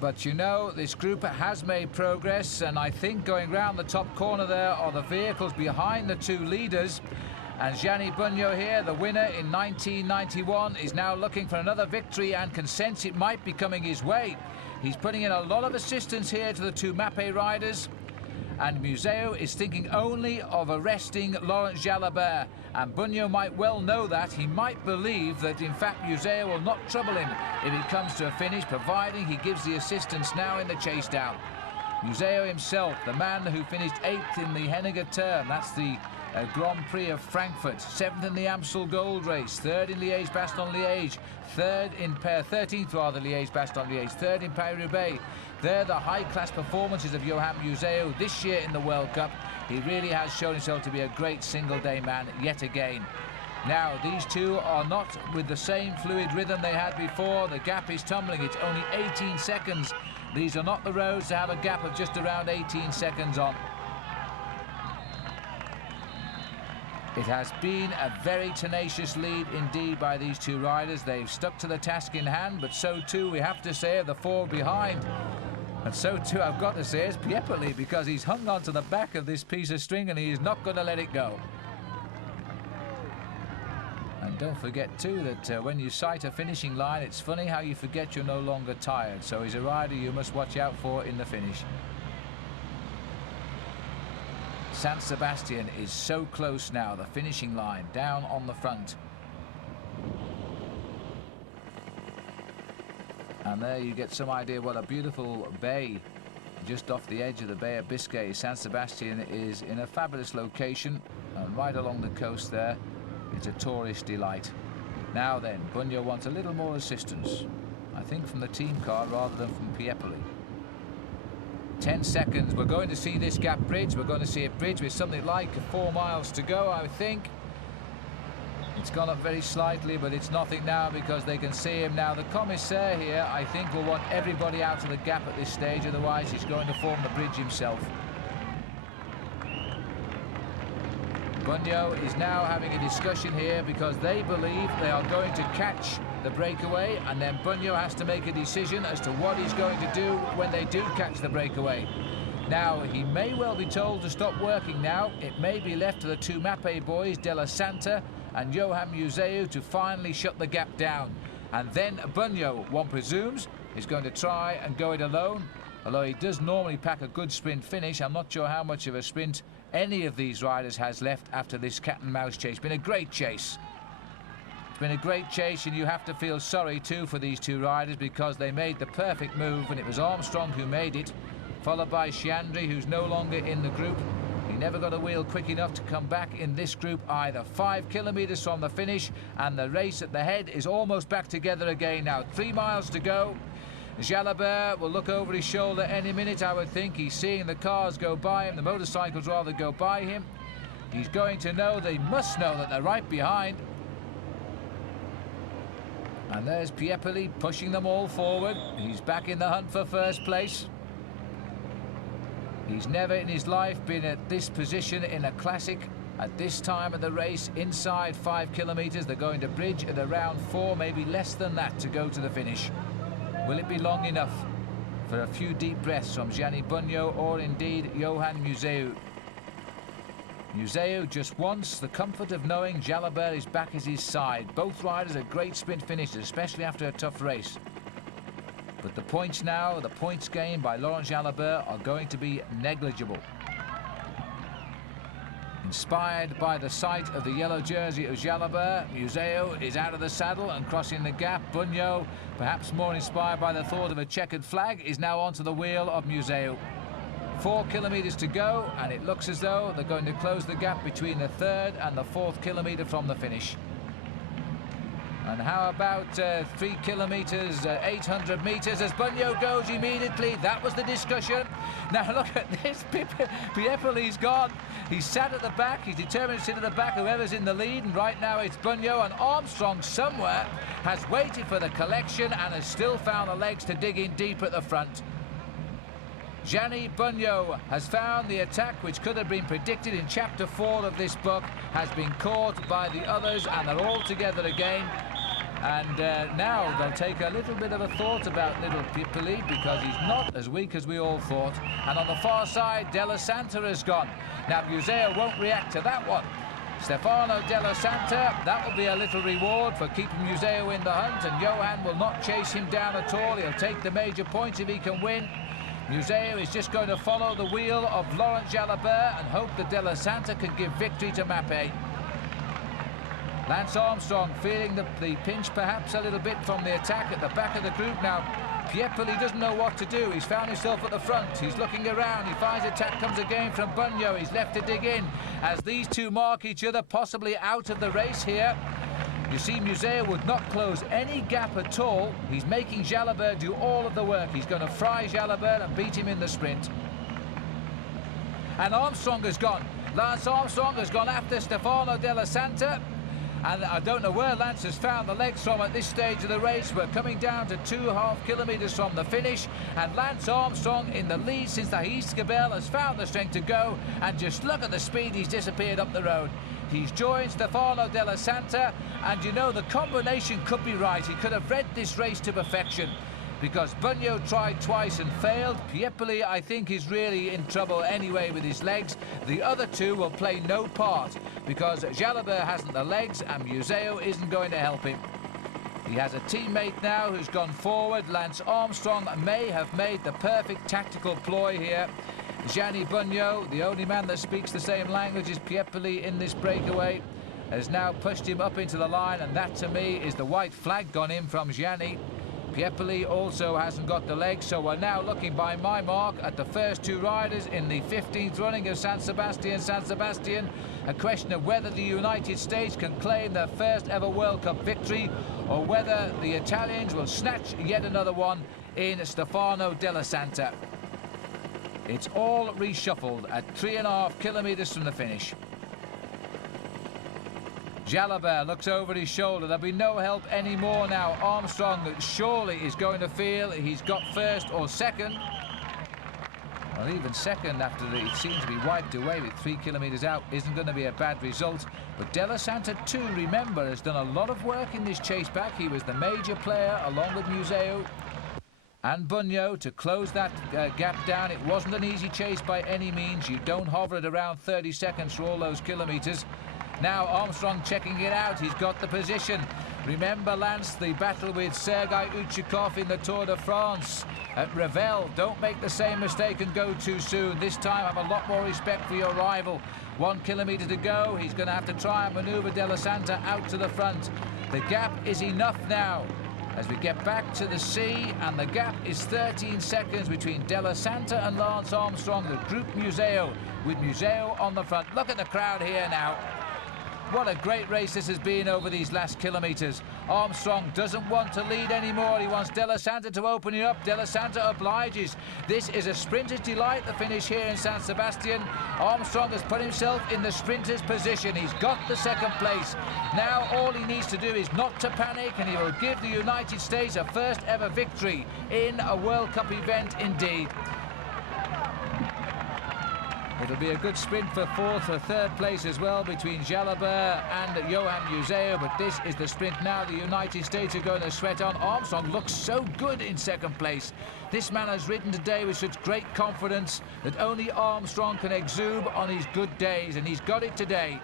But you know, this group has made progress, and I think going round the top corner there are the vehicles behind the two leaders. And Gianni Bugno here, the winner in 1991, is now looking for another victory and can sense it might be coming his way. He's putting in a lot of assistance here to the two Mapei riders. And Museo is thinking only of arresting Laurent Jalabert. And Bugno might well know that. He might believe that, in fact, Museo will not trouble him if it comes to a finish, providing he gives the assistance now in the chase down. Museo himself, the man who finished 8th in the Henniger term, that's the Grand Prix of Frankfurt, 7th in the Amstel Gold Race, 3rd in Liège-Bastogne-Liège, 13th rather, Liège-Bastogne-Liège, 3rd in Paris-Roubaix. They're the high-class performances of Johan Museo this year in the World Cup. He really has shown himself to be a great single-day man yet again. Now, these two are not with the same fluid rhythm they had before. The gap is tumbling. It's only 18 seconds. These are not the roads to have a gap of just around 18 seconds on. It has been a very tenacious lead indeed by these two riders. They've stuck to the task in hand, but so too, we have to say, of the four behind. And so too, I've got to say, is Piepoli, because he's hung on to the back of this piece of string and he is not going to let it go. And don't forget too that when you sight a finishing line, it's funny how you forget you're no longer tired. So he's a rider you must watch out for in the finish. San Sebastian is so close now, the finishing line, down on the front. And there you get some idea what a beautiful bay just off the edge of the Bay of Biscay. San Sebastian is in a fabulous location, and right along the coast there, it's a tourist delight. Now then, Bunyo wants a little more assistance, I think from the team car rather than from Piepoli. 10 seconds, we're going to see this gap bridge. We're going to see a bridge with something like 4 miles to go, I think. It's gone up very slightly, but it's nothing now because they can see him now. The commissaire here, I think, will want everybody out of the gap at this stage, otherwise he's going to form the bridge himself. Bunyo is now having a discussion here because they believe they are going to catch the breakaway, and then Bunyo has to make a decision as to what he's going to do when they do catch the breakaway. Now, he may well be told to stop working now. It may be left to the two Mapei boys, Della Santa and Johan Museu, to finally shut the gap down. And then Bunyo, one presumes, is going to try and go it alone. Although he does normally pack a good sprint finish, I'm not sure how much of a sprint any of these riders has left after this cat and mouse chase. It's been a great chase. It's been a great chase, and you have to feel sorry too for these two riders because they made the perfect move, and it was Armstrong who made it, followed by Chiandri, who's no longer in the group. He never got a wheel quick enough to come back in this group either. 5 kilometres from the finish, and the race at the head is almost back together again now. 3 miles to go. Jalabert will look over his shoulder any minute, I would think. He's seeing the cars go by him, the motorcycles rather go by him. He's going to know, they must know that they're right behind. And there's Piepoli pushing them all forward. He's back in the hunt for first place. He's never in his life been at this position in a classic at this time of the race, inside 5 kilometres. They're going to bridge at around 4, maybe less than that, to go to the finish. Will it be long enough for a few deep breaths from Gianni Bunyo or indeed Johan Museu? Museu just wants the comfort of knowing Jalabert is back at his side. Both riders are great sprint finishers, especially after a tough race. But the points now, the points gained by Laurent Jalabert are going to be negligible. Inspired by the sight of the yellow jersey of Jalabert, Museu is out of the saddle and crossing the gap. Bunyo, perhaps more inspired by the thought of a checkered flag, is now onto the wheel of Museu. 4 kilometres to go, and it looks as though they're going to close the gap between the 3rd and the 4th kilometre from the finish. And how about 3 kilometres, 800 metres as Bunyo goes immediately? That was the discussion. Now look at this, Piepoli's gone. He's sat at the back, he's determined to sit at the back, whoever's in the lead, and right now it's Bunyo, and Armstrong somewhere has waited for the collection and has still found the legs to dig in deep at the front. Gianni Bunyo has found the attack which could have been predicted in chapter 4 of this book, has been caught by the others, and they're all together again. And now they'll take a little bit of a thought about little Piepoli because he's not as weak as we all thought. And on the far side, Della Santa has gone. Now Museu won't react to that one. Stefano Della Santa, that will be a little reward for keeping Museu in the hunt, and Johan will not chase him down at all. He'll take the major points if he can win. Museu is just going to follow the wheel of Laurent Jalabert and hope that Della Santa can give victory to Mapei. Lance Armstrong feeling the pinch perhaps a little bit from the attack at the back of the group now. Piepoli doesn't know what to do. He's found himself at the front. He's looking around. He finds attack comes again from Bunyo. He's left to dig in as these two mark each other, possibly out of the race here. You see, Museu would not close any gap at all. He's making Jalabert do all of the work. He's going to fry Jalabert and beat him in the sprint. And Armstrong has gone. Lance Armstrong has gone after Stefano Della Santa. And I don't know where Lance has found the legs from at this stage of the race. We're coming down to 2.5 kilometres from the finish, and Lance Armstrong in the lead since the Iscabel has found the strength to go, and just look at the speed he's disappeared up the road. He's joined Stefano Della Santa, and you know the combination could be right. He could have read this race to perfection, because Bunyo tried twice and failed. Piepoli, I think, is really in trouble anyway with his legs. The other two will play no part because Jalabert hasn't the legs and Museu isn't going to help him. He has a teammate now who's gone forward. Lance Armstrong may have made the perfect tactical ploy here. Gianni Bugno, the only man that speaks the same language as Piepoli in this breakaway, has now pushed him up into the line, and that to me is the white flag gone in from Gianni. Piepoli also hasn't got the legs, so we're now looking by my mark at the first two riders in the 15th running of San Sebastian. A question of whether the United States can claim their first ever World Cup victory, or whether the Italians will snatch yet another one in Stefano Della Santa. It's all reshuffled at 3.5 kilometres from the finish. Jalabert looks over his shoulder. There'll be no help anymore now. Armstrong surely is going to feel he's got first or second. Well, even second after it seemed to be wiped away with 3 kilometres out isn't going to be a bad result. But Della Santa too, remember, has done a lot of work in this chase back. He was the major player along with Museo and Bugno to close that gap down. It wasn't an easy chase by any means. You don't hover at around 30 seconds for all those kilometres. Now Armstrong checking it out. He's got the position. Remember, Lance, the battle with Sergei Uchikov in the Tour de France at Revel. Don't make the same mistake and go too soon. This time have a lot more respect for your rival. 1 kilometre to go. He's going to have to try and manoeuvre Della Santa out to the front. The gap is enough now as we get back to the sea, and the gap is 13 seconds between Della Santa and Lance Armstrong, the group Museo, with Museo on the front. Look at the crowd here now. What a great race this has been over these last kilometres. Armstrong doesn't want to lead anymore. He wants Della Santa to open it up. Della Santa obliges. This is a sprinter's delight, the finish here in San Sebastian. Armstrong has put himself in the sprinter's position. He's got the second place. Now all he needs to do is not to panic, and he will give the United States a first ever victory in a World Cup event indeed. It'll be a good sprint for fourth or third place as well between Jalabert and Johan Museo, but this is the sprint now. The United States are going to sweat on. Armstrong looks so good in second place. This man has ridden today with such great confidence that only Armstrong can exude on his good days, and he's got it today.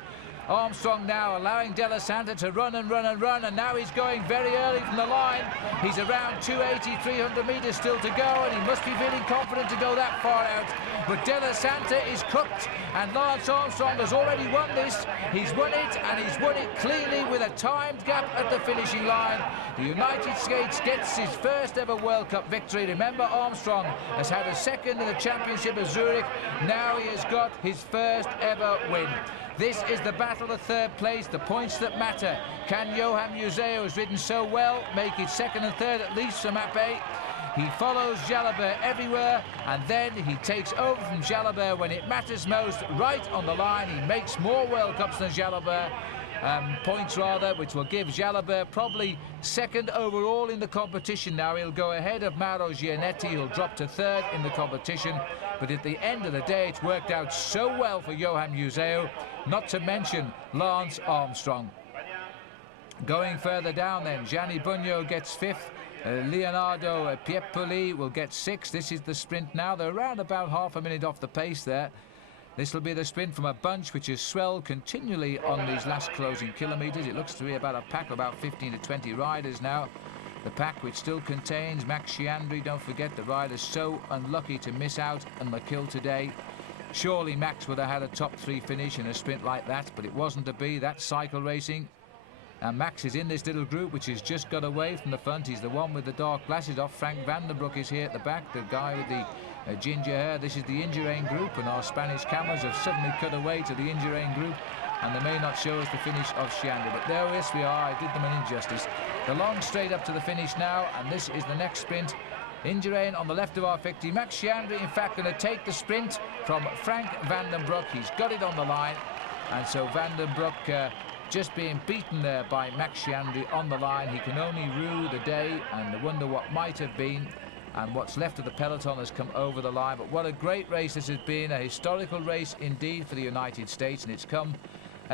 Armstrong now allowing Della Santa to run and run and run, and now he's going very early from the line. He's around 280, 300 metres still to go, and he must be feeling confident to go that far out. But Della Santa is cooked, and Lance Armstrong has already won this. He's won it, and he's won it cleanly with a timed gap at the finishing line. The United States gets his first ever World Cup victory. Remember, Armstrong has had a second in the Championship of Zurich. Now he has got his first ever win. This is the battle of third place, the points that matter. Can Johan Museo, who's ridden so well, make it second and third at least for Mappe? He follows Jalabert everywhere, and then he takes over from Jalabert when it matters most, right on the line. He makes more World Cups than Jalabert. Points rather, which will give Jalabert probably second overall in the competition now. He'll go ahead of Mauro Gianetti, who'll drop to third in the competition. But at the end of the day, it's worked out so well for Johan Museo, not to mention Lance Armstrong. Going further down then, Gianni Bugno gets fifth. Leonardo Piepoli will get sixth. This is the sprint now. They're around about half a minute off the pace there. This will be the sprint from a bunch which has swelled continually on these last closing kilometres. It looks to be about a pack of about 15 to 20 riders now. The pack which still contains Max Chiandri. Don't forget, the rider's so unlucky to miss out on the kill today. Surely Max would have had a top three finish in a sprint like that, but it wasn't to be. That's cycle racing. And Max is in this little group which has just got away from the front. He's the one with the dark glasses off. Frank Vandenbroek is here at the back, the guy with the ginger hair. This is the Indurain group, and our Spanish cameras have suddenly cut away to the Indurain group, and they may not show us the finish of Chiandri. But there, yes, we are. I did them an injustice. The long straight up to the finish now, and this is the next sprint. Indurain on the left of our 50. Max Chiandri, in fact, going to take the sprint from Frank Vandenbroek. He's got it on the line, and so Vandenbroek just being beaten there by Max Chiandri on the line. He can only rue the day and wonder what might have been, and what's left of the peloton has come over the line. But what a great race this has been, a historical race indeed for the United States, and it's come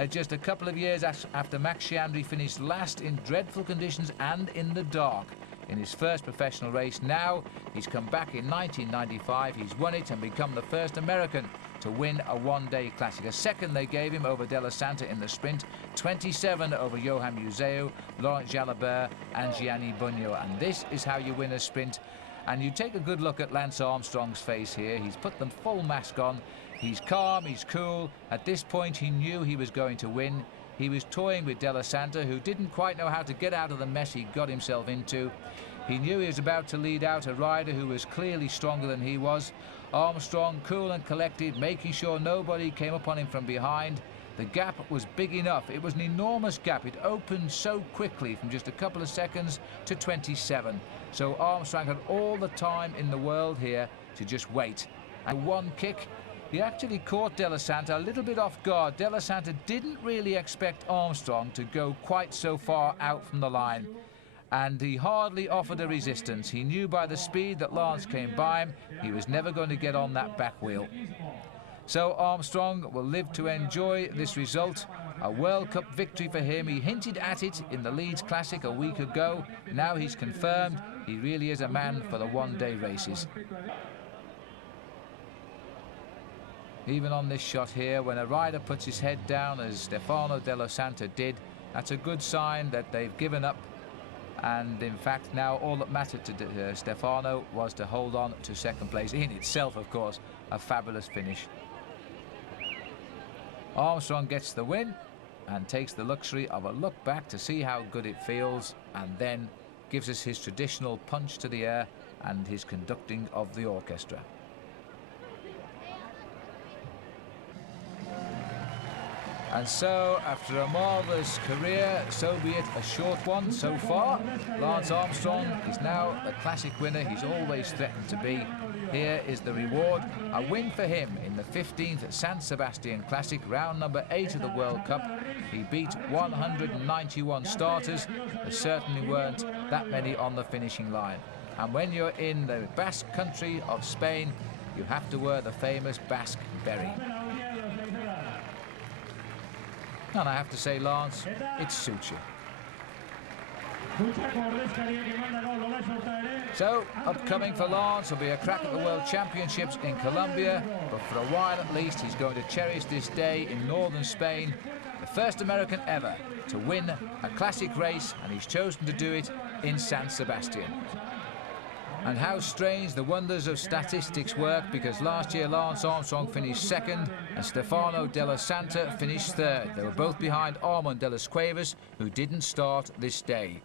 just a couple of years after Max Chiandri finished last in dreadful conditions and in the dark in his first professional race. Now he's come back in 1995, he's won it and become the first American to win a one-day classic. A second they gave him over Della Santa in the sprint, 27 over Johan Museo, Laurent Jalabert and Gianni Bugno. And this is how you win a sprint. And you take a good look at Lance Armstrong's face here. He's put the full mask on. He's calm, he's cool. At this point, he knew he was going to win. He was toying with Della Santa, who didn't quite know how to get out of the mess he got himself into. He knew he was about to lead out a rider who was clearly stronger than he was. Armstrong, cool and collected, making sure nobody came up on him from behind. The gap was big enough. It was an enormous gap. It opened so quickly from just a couple of seconds to 27. So Armstrong had all the time in the world here to just wait. And one kick, he actually caught Della Santa a little bit off guard. Della Santa didn't really expect Armstrong to go quite so far out from the line. And he hardly offered a resistance. He knew by the speed that Lance came by him, he was never going to get on that back wheel. So Armstrong will live to enjoy this result. A World Cup victory for him. He hinted at it in the Leeds Classic a week ago. Now he's confirmed he really is a man for the one-day races. Even on this shot here, when a rider puts his head down, as Stefano Della Santa did, that's a good sign that they've given up. And in fact, now all that mattered to Stefano was to hold on to second place. In itself, of course, a fabulous finish. Armstrong gets the win and takes the luxury of a look back to see how good it feels, and then gives us his traditional punch to the air and his conducting of the orchestra. And so, after a marvellous career, so be it a short one so far, Lance Armstrong is now the Classic winner he's always threatened to be. Here is the reward, a win for him in the 15th San Sebastian Classic, round number 8 of the World Cup. He beat 191 starters. There certainly weren't that many on the finishing line. And when you're in the Basque country of Spain, you have to wear the famous Basque beret. And I have to say, Lance, it suits you. So, upcoming for Lance will be a crack at the World Championships in Colombia, but for a while at least he's going to cherish this day in northern Spain, the first American ever to win a classic race, and he's chosen to do it in San Sebastian. And how strange the wonders of statistics work, because last year Lance Armstrong finished second and Stefano Della Santa finished third. They were both behind Armand de las Cuevas, who didn't start this day.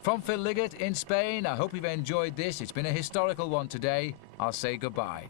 From Phil Liggett in Spain, I hope you've enjoyed this. It's been a historical one today. I'll say goodbye.